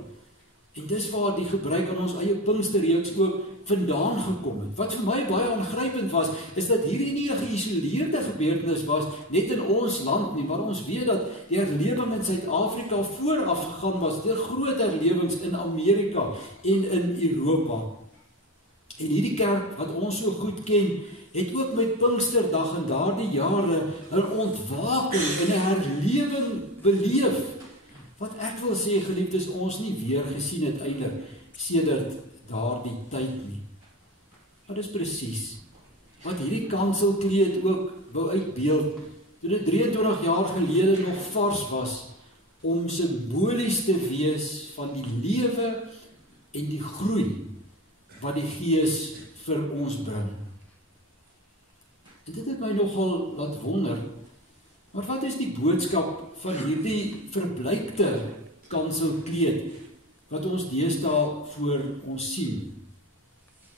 En dis waar die gebruik aan ons eie Pinksterreeks ook vandaan gekom het. Wat vir my baie aangrypend was, is dat hierdie nie 'n geïsoleerde gebeurtenis was, net in ons land nie, maar ons weet dat die herlewing in Suid-Afrika vooraf gegaan was, deur groot herlewings in Amerika en in Europa. En hierdie kerk, wat ons so goed ken, het ook met Pinksterdag in daardie jare 'n ontwaking en 'n herlewing beleef. Wat ek wil sê, geliefdes, ons nie weer gesien het eintlik sedert daardie tyd nie. Maar dis presies wat hierdie kanselkleed ook wou uitbeeld, toe dit 23 jaar gelede nog vars was, om simbolies te wees van die lewe en die groei wat die Gees vir ons bring. En dit het my nogal laat wonder, maar wat is die boodskap van hierdie verbleikte kanselkleed wat ons deesdae voor ons sien?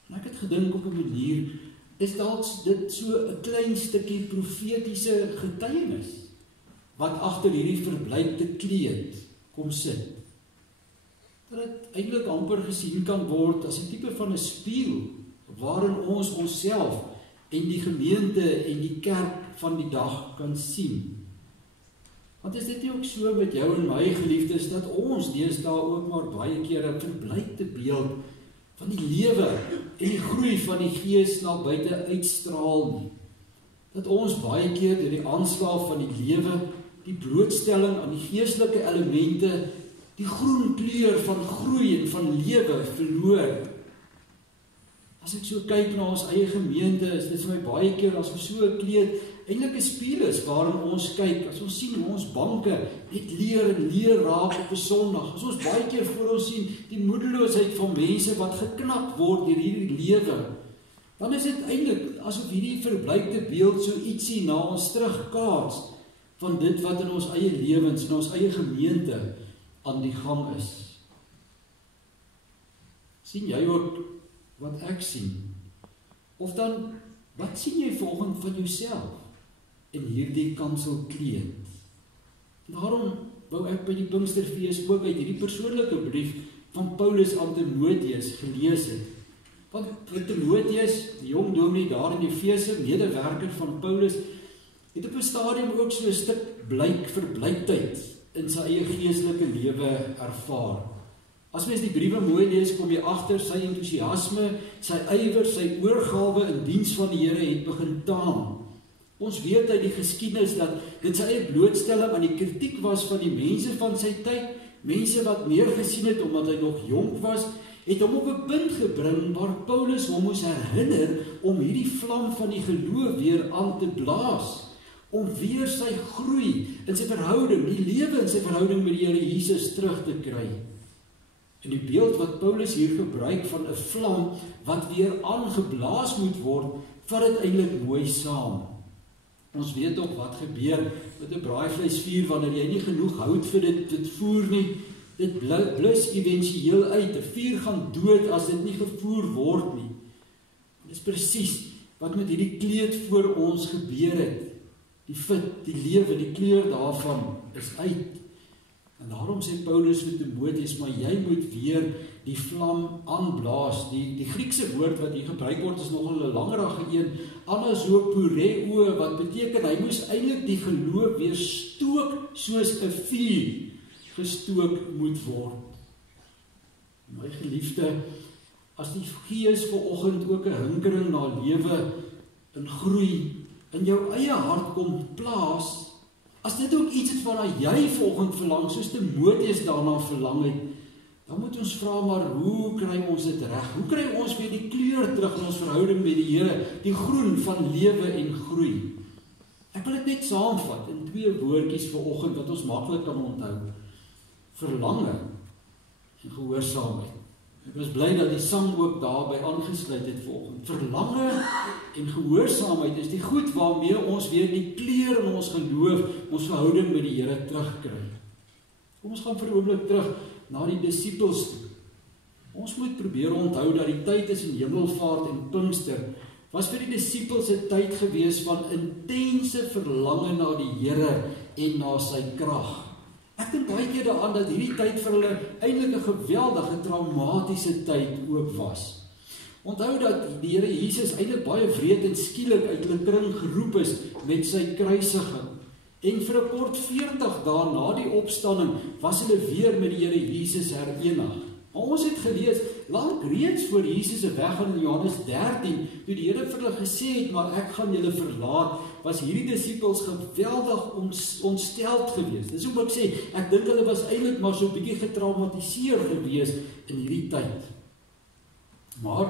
En ek het gedink op 'n manier, is dalk dit so 'n klein stukkie profetiese getuienis wat agter hierdie verbleikte kleed kom sit. Dat dit eintlik amper gesien kan word as 'n tipe van 'n spieël waarin ons onsself en die gemeente en die kerk van die dag kan sien. Want is dit nie ook so met jou en my geliefdes, dat ons deesdae ook maar baie keer 'n verbleikte beeld van die lewe en die groei van die Gees na buite uitstraal nie? Dat ons baie keer deur die aanslag van die lewe, die blootstelling aan die geestelike elemente, die groen kleur van groei en van lewe verloor. As ek so kyk na ons eie gemeente, is dit vir my baie keer as ons so 'n kleed eintlik 'n spieël is waarin ons kyk, as ons sien hoe ons banke net leer raak op 'n Sondag, as ons baie keer voor ons sien die moedeloosheid van mense wat geknak word deur hierdie lewe, dan is dit eintlik asof hierdie verbleikte beeld so ietsie na ons terugkaats van dit wat in ons eie lewens, in ons eie gemeente aan die gang is. Sien jy ook wat ek sien? Of dan, wat sien jy volgens van jouself in hierdie kanselkleed? Daarom wou ek by die Pinksterfees ook uit hierdie persoonlike brief van Paulus aan Timoteus gelees het. Want Timoteus, die jong dominee daar in Efese, medewerker van Paulus, het op 'n stadium ook so 'n stuk verbleiktheid in sy eie geestelike lewe ervaar. As mens die briewe mooi lees, kom jy agter sy entoesiasme, sy ywer, sy oorgawe in diens van die Here het begin taam. Ons weet uit die geskiedenis dat dit sy eie blootstelling aan die kritiek was van die mense van sy tyd, mense wat neergesien het omdat hy nog jonk was, het hom op 'n punt gebring waar Paulus hom moes herinner om hierdie vlam van die geloof weer aan te blaas, om weer sy groei in sy verhouding, die lewe in sy verhouding met die Here Jesus terug te kry. En die beeld wat Paulus hier gebruik van 'n vlam wat weer aangeblaas moet word, vat dit eintlik mooi saam. Ons weet ook wat gebeur met 'n braaivleisvuur wanneer jy nie genoeg hout vir dit voer nie. Dit blus éventueel uit. 'n Vuur gaan dood as dit nie gevoer word nie. Dit is presies wat met hierdie kleed voor ons gebeur het. Die fit, die lewe, die kleur daarvan is uit. En daarom sê Paulus vir Timoteus, maar jy moet weer die vlam aanblaas. Die Griekse woord wat hier gebruik word is nogal 'n langerige een, anasopureo, wat beteken hy moes eintlik die geloof weer stook soos 'n vuur gestook moet word. My geliefde, as die Gees vanoggend ook 'n hinkering na lewe en groei in jou eie hart kom plaas, As dit ook iets is waarna jy vanoggend verlang, soos Timoteus daarna verlang het, dan moet ons vra, maar hoe kry ons dit reg? Hoe kry ons weer die kleur terug in ons verhouding met die Here, die groen van lewe en groei? Ek wil dit net saamvat in 2 woordjies vanoggend wat ons maklik kan onthou. Verlange en gehoorsaamheid. Ek was bly dat die sang ook daarby aangesluit het vanoggend. Verlange en gehoorsaamheid is die goed waarmee ons weer die kleur in ons geloof, ons verhouding met die Here terugkry. Kom ons gaan vir 'n oomblik terug na die disippels toe. Ons moet probeer onthou dat die tyd tussen Hemelvaart en Pinkster was vir die disippels 'n tyd gewees van intense verlange na die Here en na sy krag. Ek dink baie keer daaraan dat hierdie tyd vir hulle eintlik 'n geweldige traumatiese tyd ook was. Onthou dat die Here Jesus eintlik baie wreed en skielik uit hulle kring geroep is met sy kruisiging. En vir 'n kort 40 dae na die opstanding was hulle weer met die Here Jesus herenig. Maar ons het gelees, lank reeds voor Jesus se weggaan in Johannes 13, toe die Here vir hulle gesê het, maar ek gaan julle verlaat, was hierdie disippels geweldig ontsteld geweest. Dis hoe ek sê, ek dink hulle was eintlik maar so 'n bietjie getraumatiseer geweest in hierdie tyd. Maar,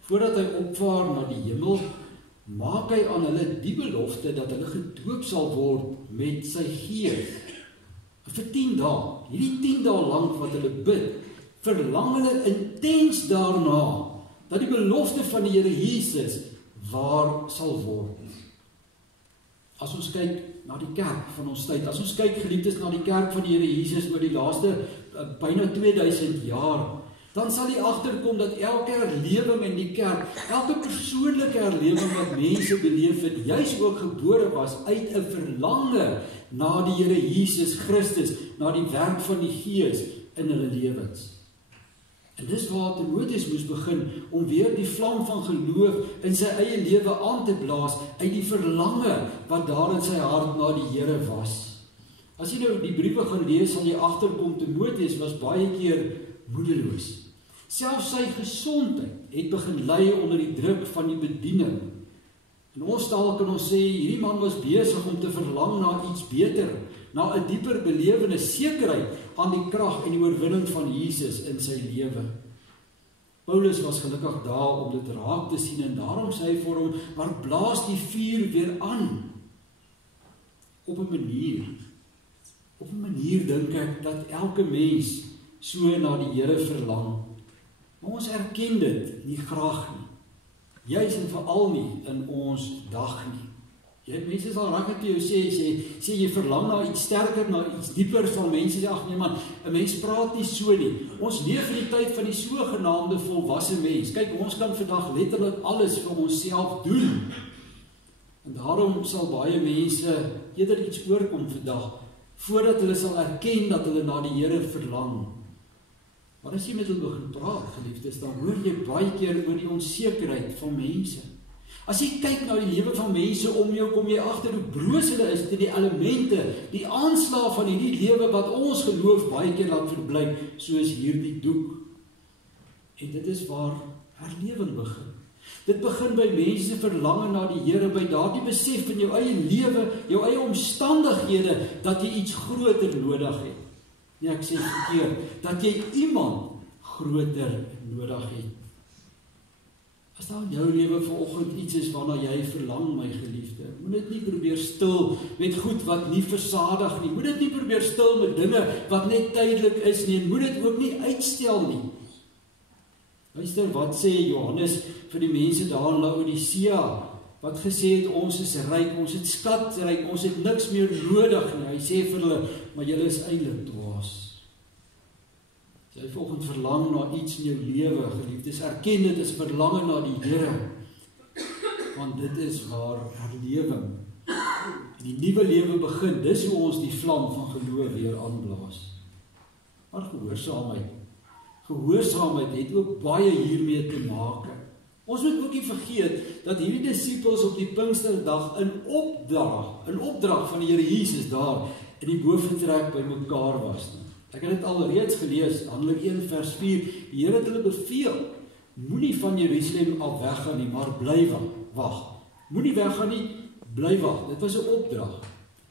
voordat hy opvaar na die hemel, maak hy aan hulle die belofte dat hulle gedoop sal word met sy Gees. Vir 10 dae, hierdie 10 dae lank wat hulle bid, verlang hulle intens daarna, dat die belofte van die Here Jesus waar sal word. As ons kyk na die kerk van ons tyd, as ons kyk geliefdes na die kerk van die Here Jesus oor die laaste byna 2000 jaar, dan sal jy agterkom dat elke herlewing in die kerk, elke persoonlike herlewing wat mense beleef het, juis ook gebore was uit 'n verlange na die Here Jesus Christus, na die werk van die Gees in hulle lewens. En dis waar Timoteus moes begin om weer die vlam van geloof in sy eie lewe aan te blaas uit die verlange wat daar in sy hart na die Here was. As jy nou die briewe gaan lees, sal jy agterkom Timoteus was baie keer moedeloos. Selfs sy gesondheid het begin ly onder die druk van die bediening. In ons taal kan ons sê, hierdie man was besig om te verlang na iets beter, na 'n dieper belewende sekerheid aan die krag en die oorwinning van Jesus in sy lewe. Paulus was gelukkig daar om dit raak te sien en daarom sê hy vir hom, maar blaas die vuur weer aan. Op 'n manier dink ek dat elke mens so na die Here verlang. Maar ons erken dit nie graag nie. Juis en veral nie in ons dag nie. Mense sal raak met jou sê jy verlang na iets sterker, na iets dieper van mense sê, ag nee man, 'n mens praat nie so nie. Ons leef in die tyd van die sogenaamde volwasse mens. Kyk, ons kan vandag letterlik alles vir onsself doen. En daarom sal baie mense eerder iets oorkom vandag, voordat hulle sal erken dat hulle na die Here verlang. Maar as jy met hulle begin praat, geliefdes, dan hoor jy baie keer oor die onsekerheid van mense. As jy kyk na die lewe van mense om jou, kom jy agter hoe broos hulle is, die elemente, die aanslag van hierdie lewe wat ons geloof baie keer laat verblyk, soos hierdie doek. En dit is waar herlewing begin. Dit begin by mense verlange na die Here, by daardie besef in jou eie lewe, jou eie omstandighede, dat jy iets groter nodig het. Nee, ek sê verkeerd, dat jy iemand groter nodig het. As daar in jou lewe vanoggend iets is waarna jy verlang, my geliefde, moet dit nie probeer stil met goed wat nie versadig nie, moet dit nie probeer stil met dinge wat net tydelik is nie, en moet dit ook nie uitstel nie. Luister, wat sê Johannes vir die mense daar in Laodicea, wat gesê het, ons is ryk, ons het skatryk, ons het niks meer nodig nie. Hy sê vir hulle, maar julle is eintlik dwaas. As jy vanoggend verlang na iets in jou lewe, geliefdes, erken dit is verlange na die Here, want dit is waar herlewing en die nuwe lewe begin. Dis hoe ons die vlam van geloof weer aanblaas. Maar gehoorsaamheid het ook baie hiermee te maak. Ons moet ook nie vergeet dat hierdie disippels op die Pinksterdag in opdrag van die Here Jesus daar in die boventrek by mekaar was. Ek het dit al reeds gelees, Handelinge 1 vers 4, die Here het hulle beveel, moenie van Jerusalem af weggaan nie, maar bly wag. Moenie weggaan nie, bly wag. Dit was 'n opdrag.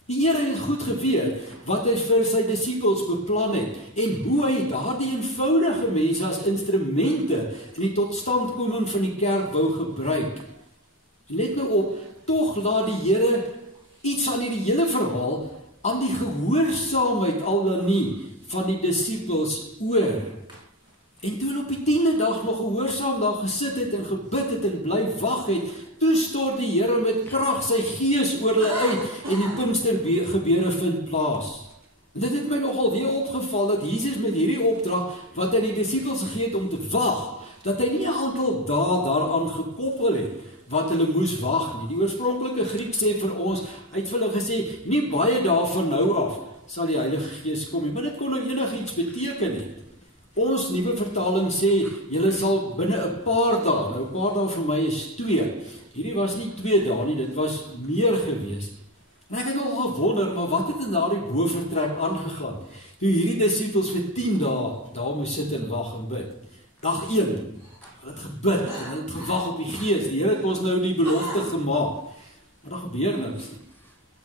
Die Here het goed geweet wat hy vir sy disippels beplan het en hoe hy daardie eenvoudige mense as instrumente in die totstandkoming van die kerk wou gebruik. Let nou op, tog laat die Here iets aan hierdie hele verhaal aan die gehoorsaamheid al dan nie van die disippels oor. En toe hulle op die 10de dag nog gehoorsaam daar gesit het en gebid het en bly wag het, toe stort die Here met krag sy gees oor hulle uit en die Pinkstergebeure vind plaas. En dit het my nogal weer opgeval dat Jesus met hierdie opdrag wat hy die disippels gegee het om te wag, dat hy nie 'n aantal dae daaraan gekoppel het wat hulle moes wag nie. Die oorspronklike Griek sê vir ons, hy het vir hulle gesê, nie baie dae van nou af sal die Heilige Gees kom nie, maar dit kon nou enigiets beteken het. Ons nuwe vertaling sê, julle sal binne 'n paar dae, nou 'n paar dae vir my is 2. Hierdie was nie 2 dae nie, dit was meer gewees. En ek het al gewonder, maar wat het in daardie bovertrek aangegaan? Toe hierdie disippels vir 10 dae daar moes sit en wag en bid. Dag 1, hulle het gebid en hulle het gewag op die Gees. Die Here het ons nou die belofte gemaak. Maar daar gebeur niks.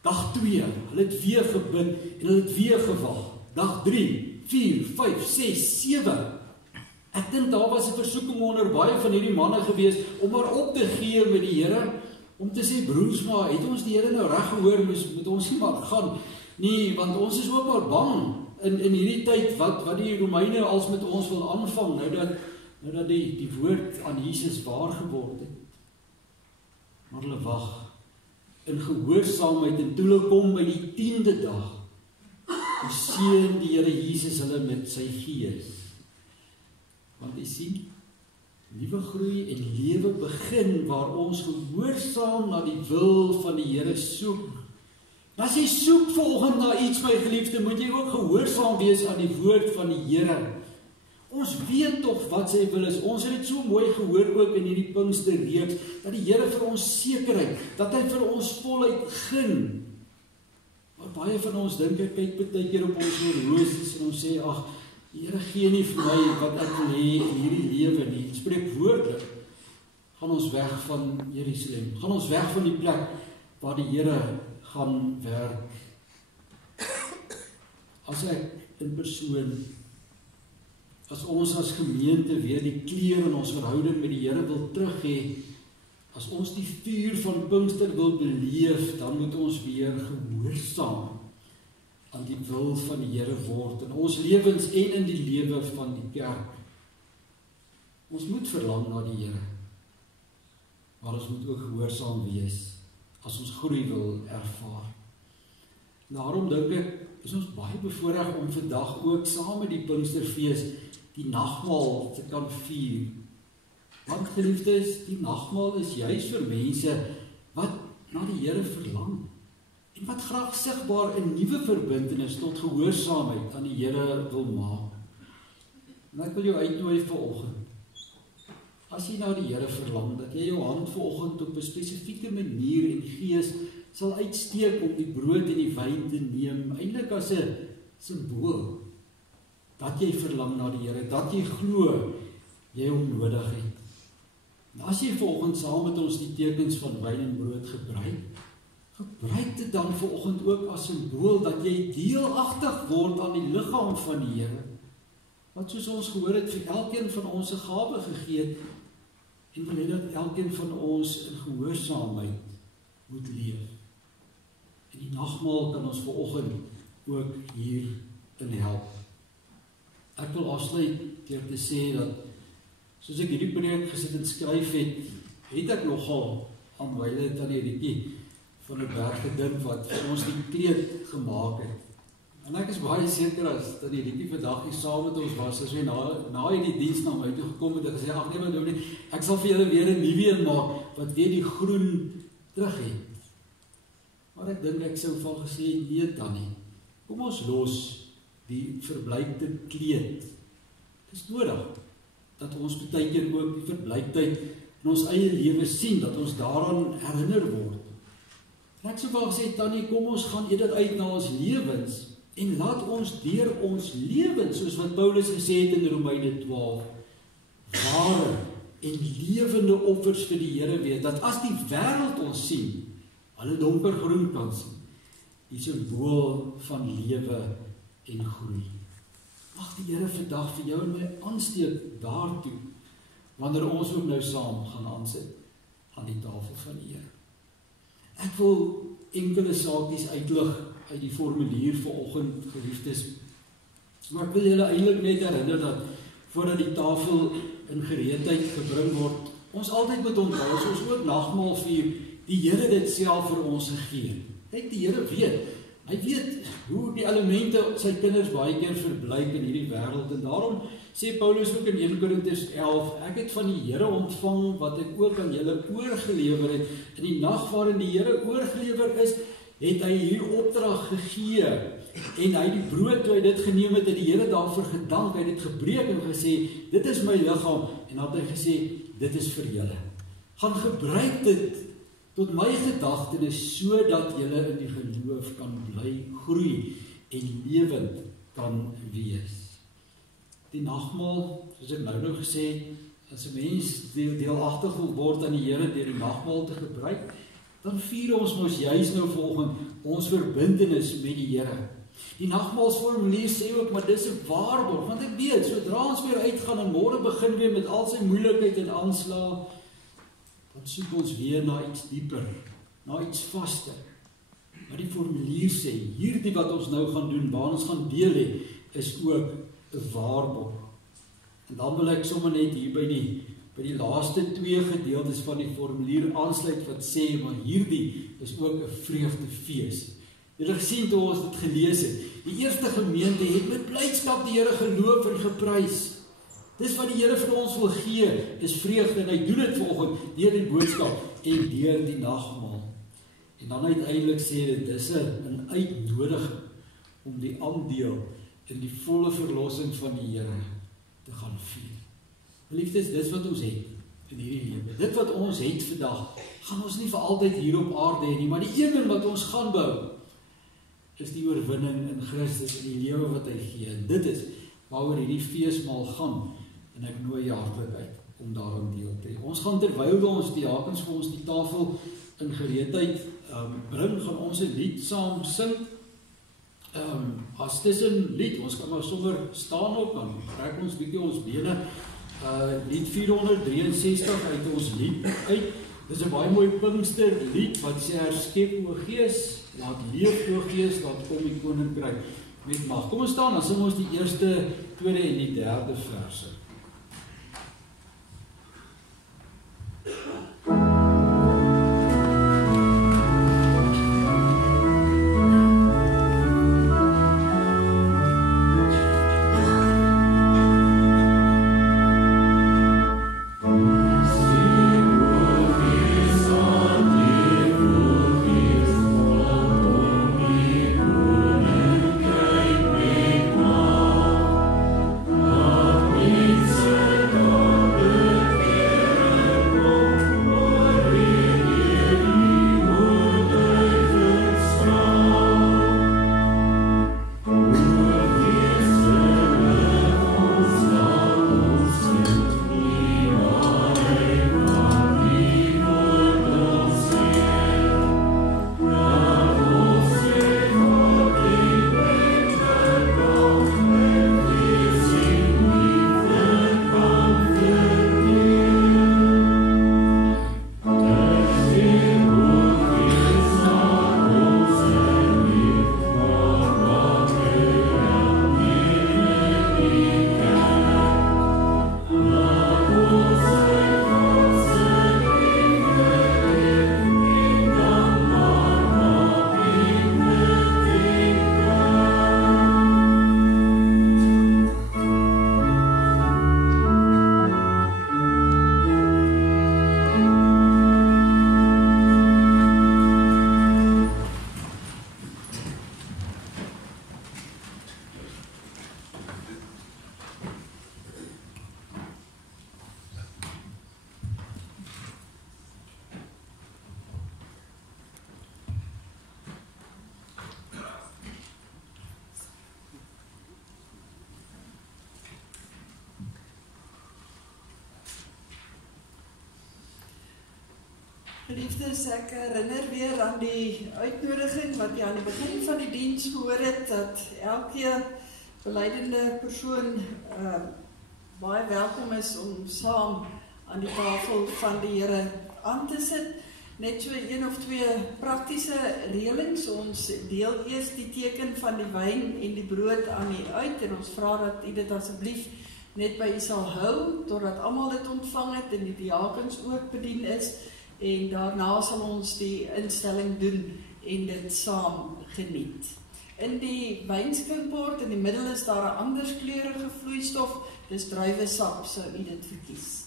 Dag 2, hulle het weer gebid en hulle het weer gewag. Dag 3, 4, 5, 6, 7. Ek dink daar was 'n versoeking onder baie van hierdie manne gewees om maar op te gee met die Here, om te sê, broers, maar het ons die Here nou reg gehoor, moet ons nie maar gaan nie, want ons is ook maar bang in hierdie tyd wat die Romeine als met ons wil aanvang, nou dat die woord aan Jesus waar geword het. Maar hulle wag in gehoorsaamheid en toe hulle kom by die 10de dag, seën die Here Jesus hulle met sy Gees. Want jy sien, nuwe groei en lewe begin waar ons gehoorsaam na die wil van die Here soek. As jy soek volgens na iets, my geliefde, moet jy ook gehoorsaam wees aan die woord van die Here. Ons weet tog wat sy wil is. Ons het dit so mooi gehoor ook in hierdie Pinksterreeks, dat die Here vir ons sekerheid, dat hy vir ons voluit gun. Maar baie van ons dink, ek kyk baie keer op ons horlosies en ons sê, ag, die Here gee nie vir my wat ek wil hê in hierdie lewe nie. Spreekwoordelik gaan ons weg van Jerusalem, gaan ons weg van die plek waar die Here gaan werk. As ek in persoon, as ons as gemeente weer die kleur in ons verhouding met die Here wil terug hê, as ons die vuur van Pinkster wil beleef, dan moet ons weer gehoorsaam aan die wil van die Here word in ons lewens en in die lewe van die kerk. Ons moet verlang na die Here, maar ons moet ook gehoorsaam wees as ons groei wil ervaar. Daarom dink ek, is ons baie bevoorreg om vandag ook saam met die Pinksterfees die nagmaal te kan vier. Want geliefdes, die nagmaal is juis vir mense wat na die Here verlang en wat graag sigbaar 'n nuwe verbintenis tot gehoorsaamheid aan die Here wil maak. En ek wil jou uitnooi vanoggend, as jy na die Here verlang, dat jy jou hand vanoggend op 'n spesifieke manier en gees sal uitsteek om die brood en die wyn te neem, eintlik as 'n simbool, dat jy verlang na die Here, dat jy glo jy hom nodig het. En as jy vanoggend saam met ons die tekens van wyn en brood gebruik dit dan vanoggend ook as symbool dat jy deelagtig word aan die liggaam van die Here, wat soos ons gehoor het vir elkeen van ons 'n gawe gegee het, en wil hê dat elkeen van ons in gehoorsaamheid moet leef. En die nagmaal kan ons vanoggend ook hierin help. Ek wil afsluit deur te sê dat, soos ek hierdie preek gesit en skryf het ek nogal aan wyle tannie Rietjie van 'n berg gedink wat vir ons die kleed gemaak het. En ek is baie seker as dat die Rietjie vandag hier saam met ons was, as hy na hierdie diens na my toe gekom het en gesê, ag nee, maar nou nie, ek sal vir julle weer 'n nuwe een maak wat weer die groen terug het. Maar ek dink ek sou van gesê, nee tannie, kom ons los die verbleikte kleed. Dit is nodig dat ons baie keer ook die verbleiktheid in ons eie lewe sien, dat ons daaraan herinner word. En ek sou wel gesê, tannie, kom ons gaan eerder uit na ons lewens en laat ons deur ons lewens, soos wat Paulus gesê het in Romeine 12, ware en lewende offers vir die Here wees, dat as die wêreld ons sien, hulle donkergroen kan sien, die simbool van lewe en groei. Mag die Here vandag vir jou en my aansteek daartoe, wanneer ons ook nou saam gaan aansit aan die tafel van die Here. Ek wil enkele saakies uitlig uit die formulier vanoggend, geliefdes. Maar ek wil julle eintlik net herinner dat voordat die tafel in gereedheid gebring word, ons altyd moet onthou, as ons ook nagmaal vier, die Here dit self vir ons gegee. Kyk, die Here weet, hy weet hoe die elemente sy kinders baie keer verblyk in hierdie wêreld, en daarom sê Paulus ook in 1 Korintiërs 11, ek het van die Here ontvang wat ek ook aan julle oorgelewer het. In die nag waarin die Here oorgelewer is, het hy hierdie opdrag gegee, en hy die brood, toe hy dit geneem het, die Here daarvoor gedank, hy het dit gebreek en gesê, dit is my liggaam, en dan het hy gesê, dit is vir julle. Gaan gebruik dit tot my gedagtenis, sodat julle in die geloof kan bly groei, en lewend kan wees. Die nagmaal, soos ek nou gesê, as 'n mens deelagtig wil word aan die Here deur die nagmaal te gebruik, dan vier ons mos juis nou volgens ons verbintenis met die Here. Die nagmaalsformulier sê ook, maar dis 'n waarborg, want ek weet, sodra ons weer uitgaan en môre begin weer met al sy moeilikheid en aanslae, dan soek ons weer na iets dieper, na iets vaster. Maar die formulier sê, hierdie wat ons nou gaan doen, waar ons gaan deel hê, is ook 'n waarborg. En dan wil ek sommer net hier by die laaste 2 gedeeltes van die formulier aansluit wat sê, maar hierdie is ook 'n vreugdefees. Julle gesien toe ons dit gelees het, die eerste gemeente het met blydskap die Here geloof en geprys. Dis wat die Here vir ons wil gee, is vreugde, en hy doen dit vanoggend deur die boodskap en deur die nagmaal. En dan uiteindelik sê dit, dis 'n uitnodiging om die aandeel in die volle verlossing van die Here te gaan vier. Geliefdes, dis wat ons het in hierdie lewe. Dit wat ons het vandag, gaan ons nie vir altyd hier op aarde hê nie, maar die een wat ons gaan bou, is die oorwinning in Christus, in die lewe wat hy gee. En dit is waaroor hierdie feesmaal gaan, en ek nooi jou hartlik uit om daaraan deel te hê. Ons gaan terwyl ons diakens vir ons die tafel in gereedheid bring, gaan ons 'n lied saam sing. As tussen lied, ons kan maar sommer staan op, dan trek ons bietjie ons bene. Lied 463 uit ons lied uit. Dis 'n baie mooi Pinkster lied wat sê, herskep o Gees, laat leef o Gees, laat kom die koninkryk met mag. Kom ons staan, dan sing ons die eerste, tweede en die derde verse. We Geliefdes, ek herinner weer aan die uitnodiging wat jy aan die begin van die diens gehoor het, dat elke beleidende persoon baie welkom is om saam aan die tafel van die Here aan te sit. Net so een of twee praktiese reëlings. Ons deel eers die teken van die wyn en die brood aan u uit, en ons vra dat u dit asseblief net by u sal hou, totdat almal dit ontvang het en die diakens ook bedien is. En daarna sal ons die instelling doen en dit saam geniet. In die wynskinkbord in die middel is daar 'n anderskleurige vloeistof, dis druiwesap, sou u dit verkies.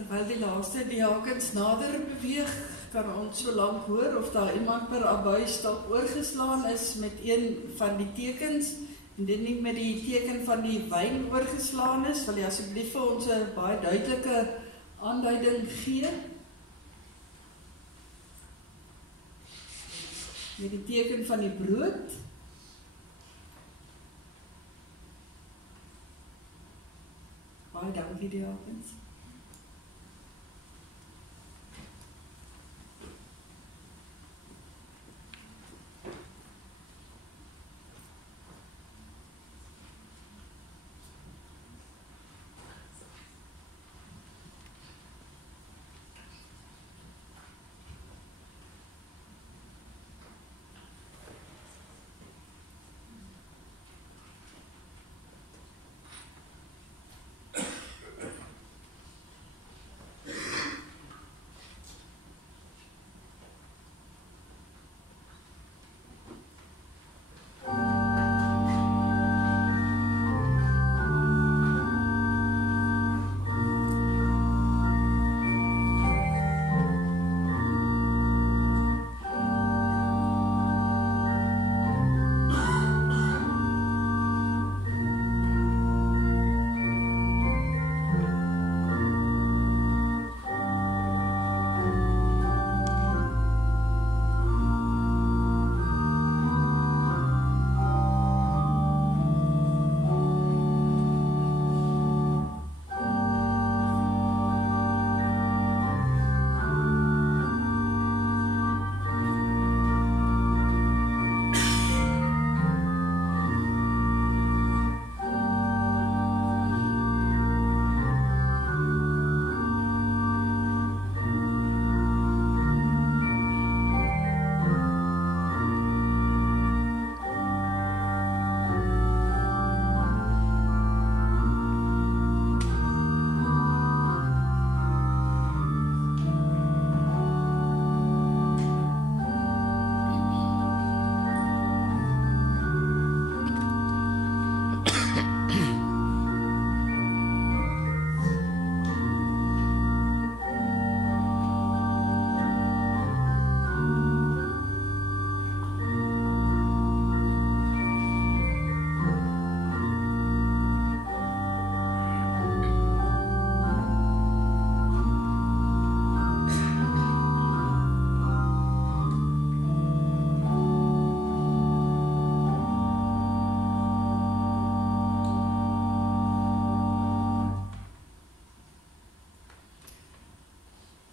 Terwyl die laaste diakens nader beweeg, kan ons so lank hoor of daar iemand per abuis dalk oorgeslaan is met een van die tekens, en dit nie met die teken van die wyn oorgeslaan is, wil jy asseblief vir ons 'n baie duidelike aanduiding gee? Met die teken van die brood. Baie dankie, diakens.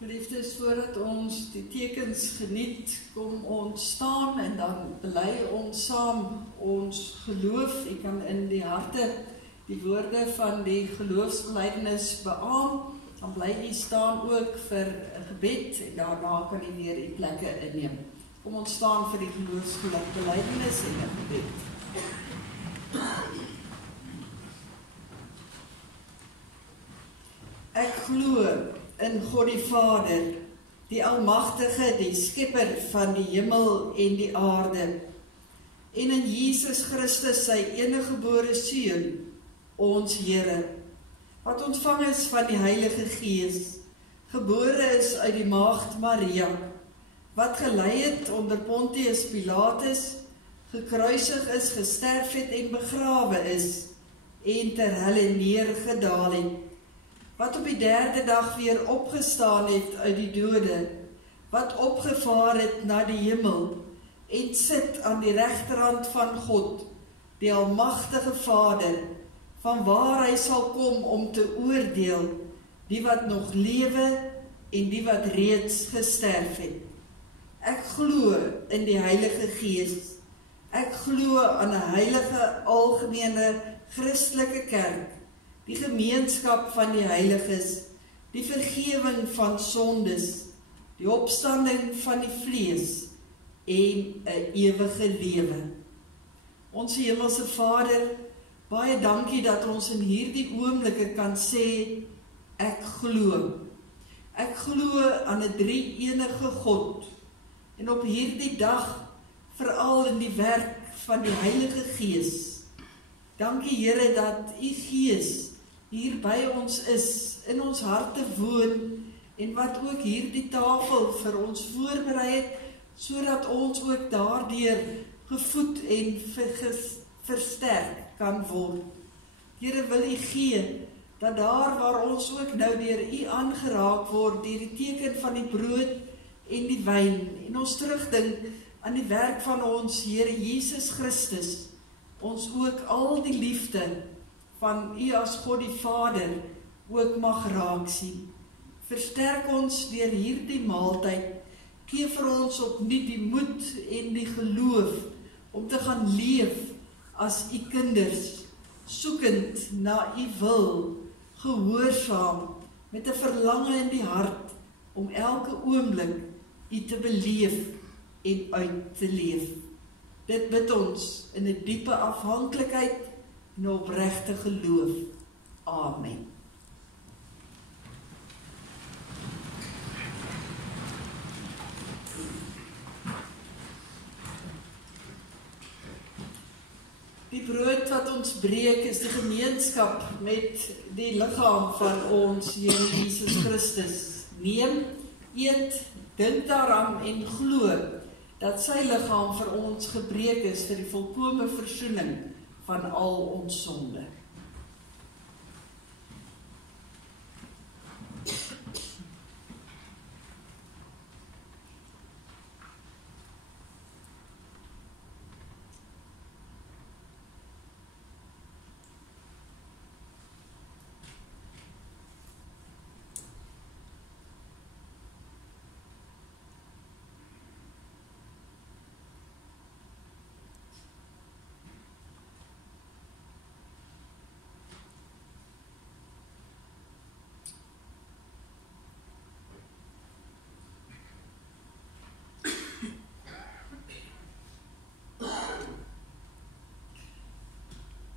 Liefdes, voordat ons die tekens geniet, kom ons staan en dan bely ons saam ons geloof. Ek kan in die harte die woorde van die geloofsbelijdenis beaam, dan bly jy staan ook vir 'n gebed en daarna kan jy weer die plekke inneem. Kom ons staan vir die geloofsbelijdenis en 'n gebed. Ek glo in God die Vader, die Almagtige, die Skepper van die hemel en die aarde, en in Jesus Christus, sy eniggebore Seun, ons Here, wat ontvang is van die Heilige Gees, gebore is uit die Maagd Maria, wat gelei het onder Pontius Pilatus, gekruisig is, gesterf het en begrawe is, en ter helle neergedaal het, wat op die 3de dag weer opgestaan het uit die dode, wat opgevaar het na die hemel, en sit aan die regterhand van God, die Almagtige Vader, van waar hy sal kom om te oordeel, die wat nog lewe en die wat reeds gesterf het. Ek glo in die Heilige Gees, ek glo aan 'n heilige, algemene, Christelike kerk, die gemeenskap van die heiliges, die vergewing van sondes, die opstanding van die vlees en 'n ewige lewe. Ons Hemelse Vader, baie dankie dat ons in hierdie oomblikke kan sê, ek glo. Ek glo aan 'n drie-enige God en op hierdie dag veral in die werk van die Heilige Gees. Dankie Here dat U Gees hier by ons is in ons harte woon en wat ook hierdie tafel vir ons voorberei het, sodat ons ook daardeur gevoed en versterk kan word. Here, wil U gee, dat daar waar ons ook nou deur U aangeraak word, deur die teken van die brood en die wyn, en ons terugdink aan die werk van ons Here Jesus Christus, ons ook al die liefde van U as God die Vader ook mag raak sien. Versterk ons deur hierdie maaltyd, gee vir ons opnuut die moed en die geloof om te gaan leef as U kinders, soekend na U wil, gehoorsaam, met 'n verlange in die hart om elke oomblik U te beleef en uit te leef. Dit bid ons in 'n diepe afhanklikheid en 'n opregte geloof. Amen. Die brood wat ons breek is die gemeenskap met die liggaam van ons Here Jesus Christus. Neem, eet, dink daaraan en glo dat sy liggaam vir ons gebreek is vir die volkome versoening van al ons sonde.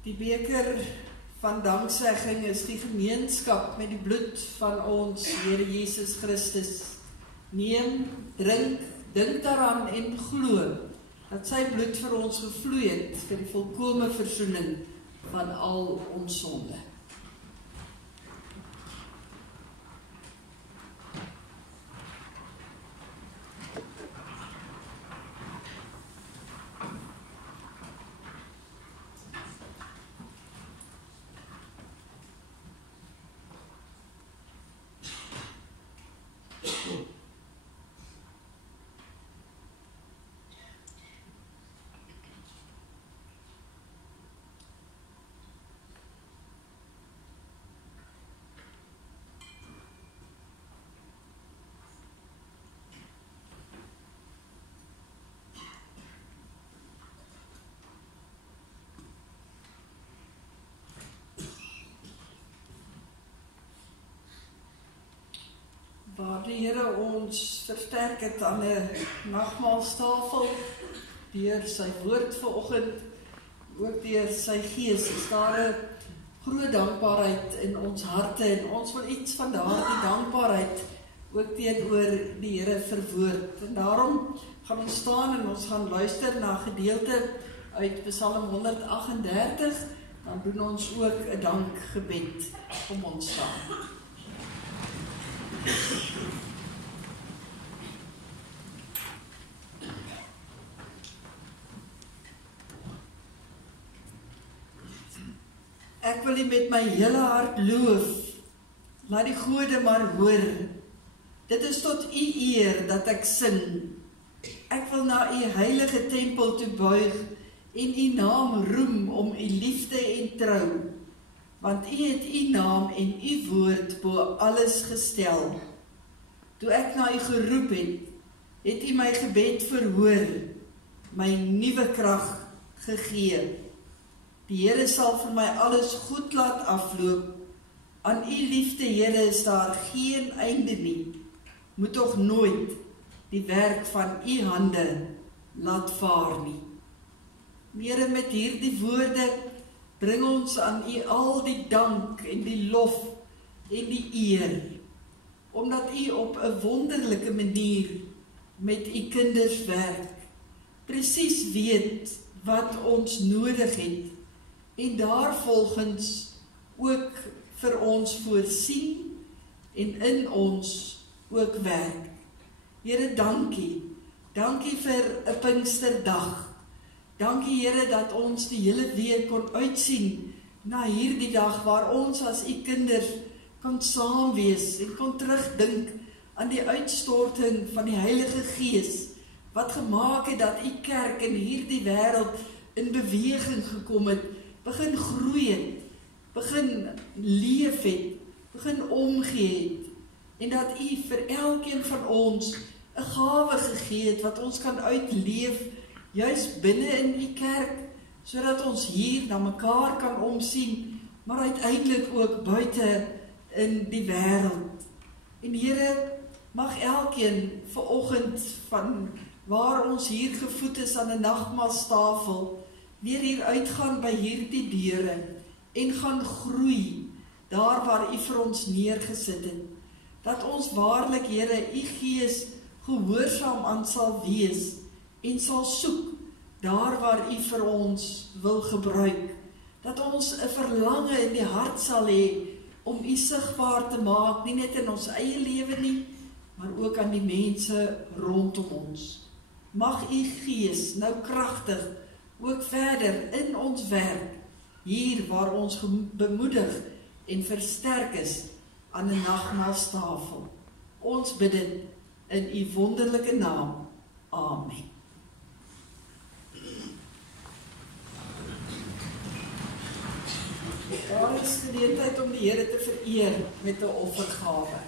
Die beker van danksegging is die gemeenskap met die bloed van ons Here Jesus Christus. Neem, drink, dink daaraan en glo dat sy bloed vir ons gevloei het vir die volkome versoening van al ons sonde. Waar die Here ons versterk het aan 'n nagmaalstafel, deur sy woord vanoggend, ook deur sy gees, is daar 'n groot dankbaarheid in ons harte, en ons wil iets van daardie dankbaarheid ook teenoor die Here verwoord. En daarom gaan ons staan en ons gaan luister na 'n gedeelte uit Psalm 138, dan doen ons ook 'n dankgebed. Kom ons staan. Ek wil U met my hele hart loof, laat die gode maar hoor. Dit is tot U eer dat ek sing. Ek wil na U heilige tempel toe buig en U naam roem om U liefde en trou, want U het U naam en U woord bo alles gestel. Toe ek na U geroep het U my gebed verhoor, my nuwe krag gegee. Die Here sal vir my alles goed laat afloop. Aan U liefde, Here, is daar geen einde nie. Moet tog nooit die werk van U hande laat vaar nie. Here, met hierdie woorde bring ons aan U al die dank en die lof en die eer, omdat U op 'n wonderlike manier met U kinders werk, presies weet wat ons nodig het, en daarvolgens ook vir ons voorsien en in ons ook werk. Here, dankie. Dankie vir 'n Pinksterdag. Dankie Here dat ons die hele week kon uitsien na hierdie dag waar ons as u kinders kan saam wees en kon terugdink aan die uitstorting van die Heilige Gees wat gemaak het dat u kerk in hierdie wêreld in beweging gekom het, begin groei het, begin leef het, begin omgee het, en dat u vir elkeen van ons 'n gawe gegee het wat ons kan uitleef, juis binne in die kerk, sodat ons hier na mekaar kan omsien, maar uiteindelik ook buite in die wêreld. En Here, mag elkeen vanoggend van waar ons hier gevoed is aan 'n nagmaalstafel, weer hier uitgaan by hierdie deure en gaan groei daar waar u vir ons neergesit het. Dat ons waarlik, Here, u Gees gehoorsaam aan sal wees en sal soek daar waar u vir ons wil gebruik. Dat ons 'n verlange in die hart sal hê om u sigbaar te maak, nie net in ons eie lewe nie, maar ook aan die mense rondom ons. Mag u Gees nou kragtig ook verder in ons werk, hier waar ons bemoedig en versterk is aan 'n nagmaalstafel. Ons bid dit in u wonderlike naam. Amen. Daar is geleentheid om die Here te vereer met 'n offergawe.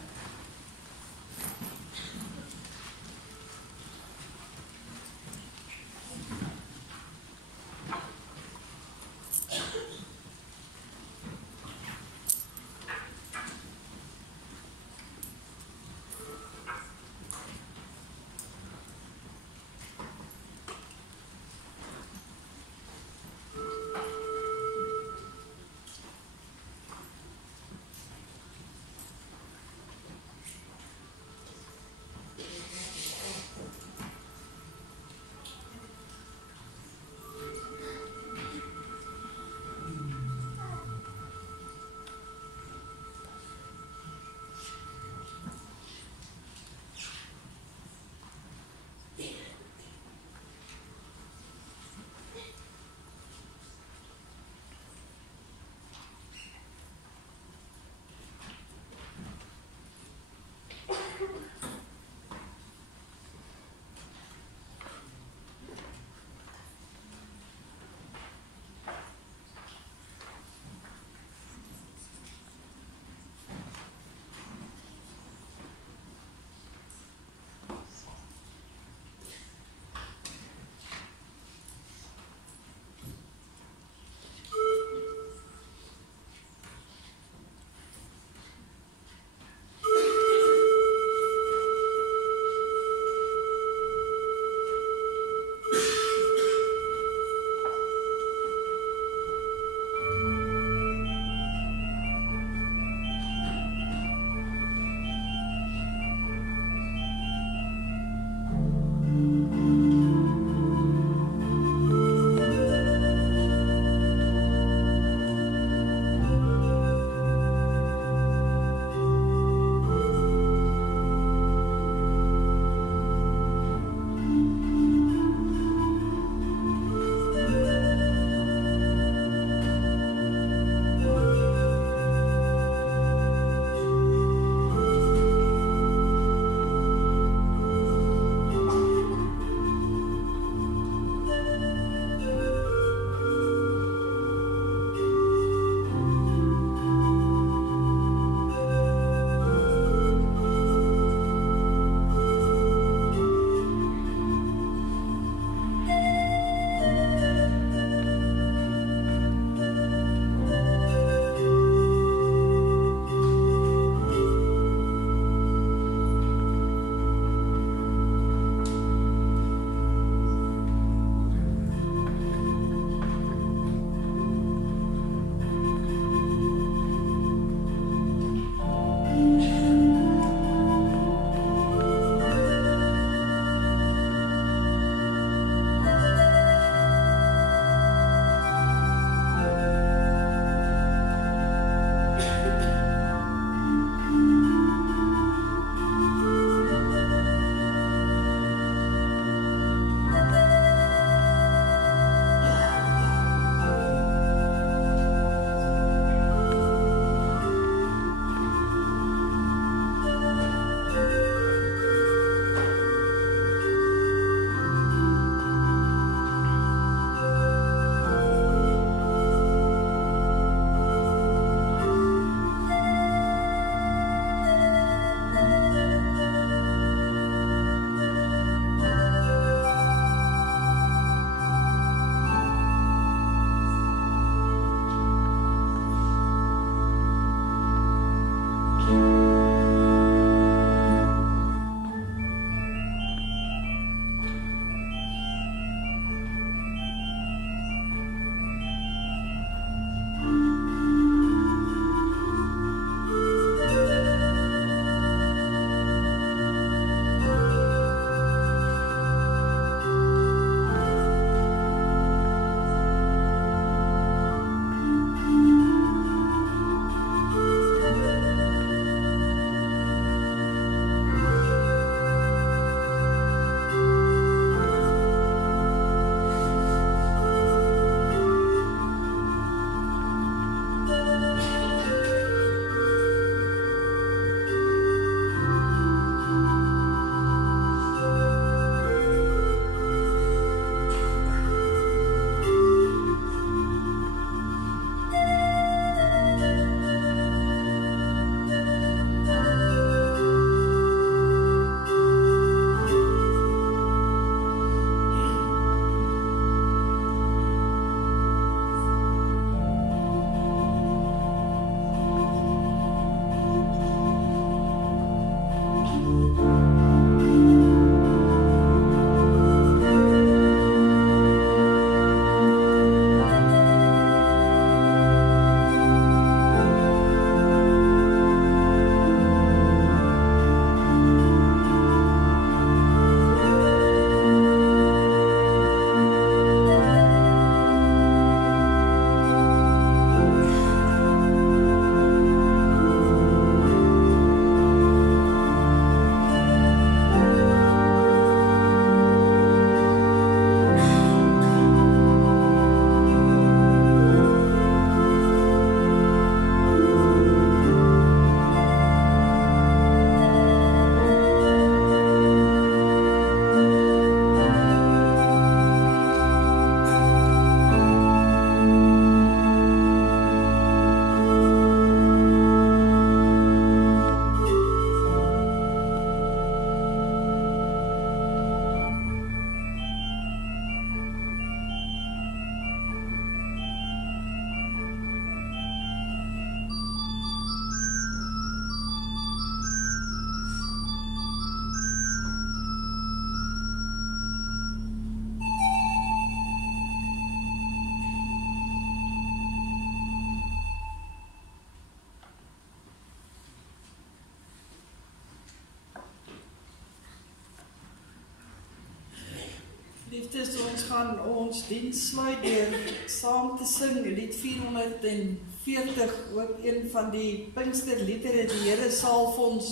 Liefdes, ons gaan ons diens sluit deur saam te sing, lied 440, ook een van die Pinksterliedere, die Here salf ons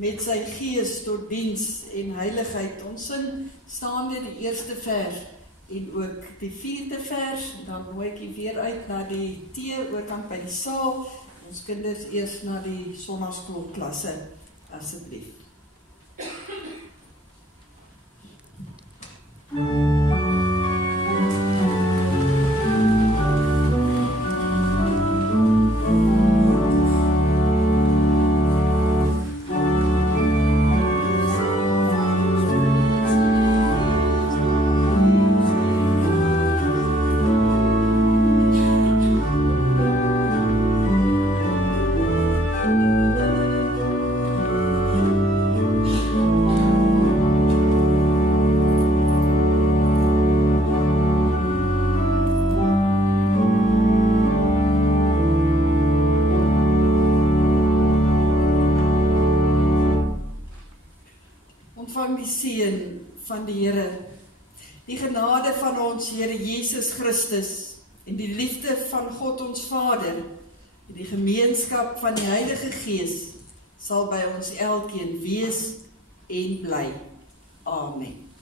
met sy gees tot diens en heiligheid. Ons sing staande die eerste vers en ook die 4de vers, dan nooi ek weer uit na die oorkant by die saal, ons kinders eers na die sonnaskoolklasse, asseblief. Ontvang die seën van die Here, die genade van ons Here Jesus Christus en die liefde van God ons Vader en die gemeenskap van die Heilige Gees sal by ons elkeen wees en bly. Amen.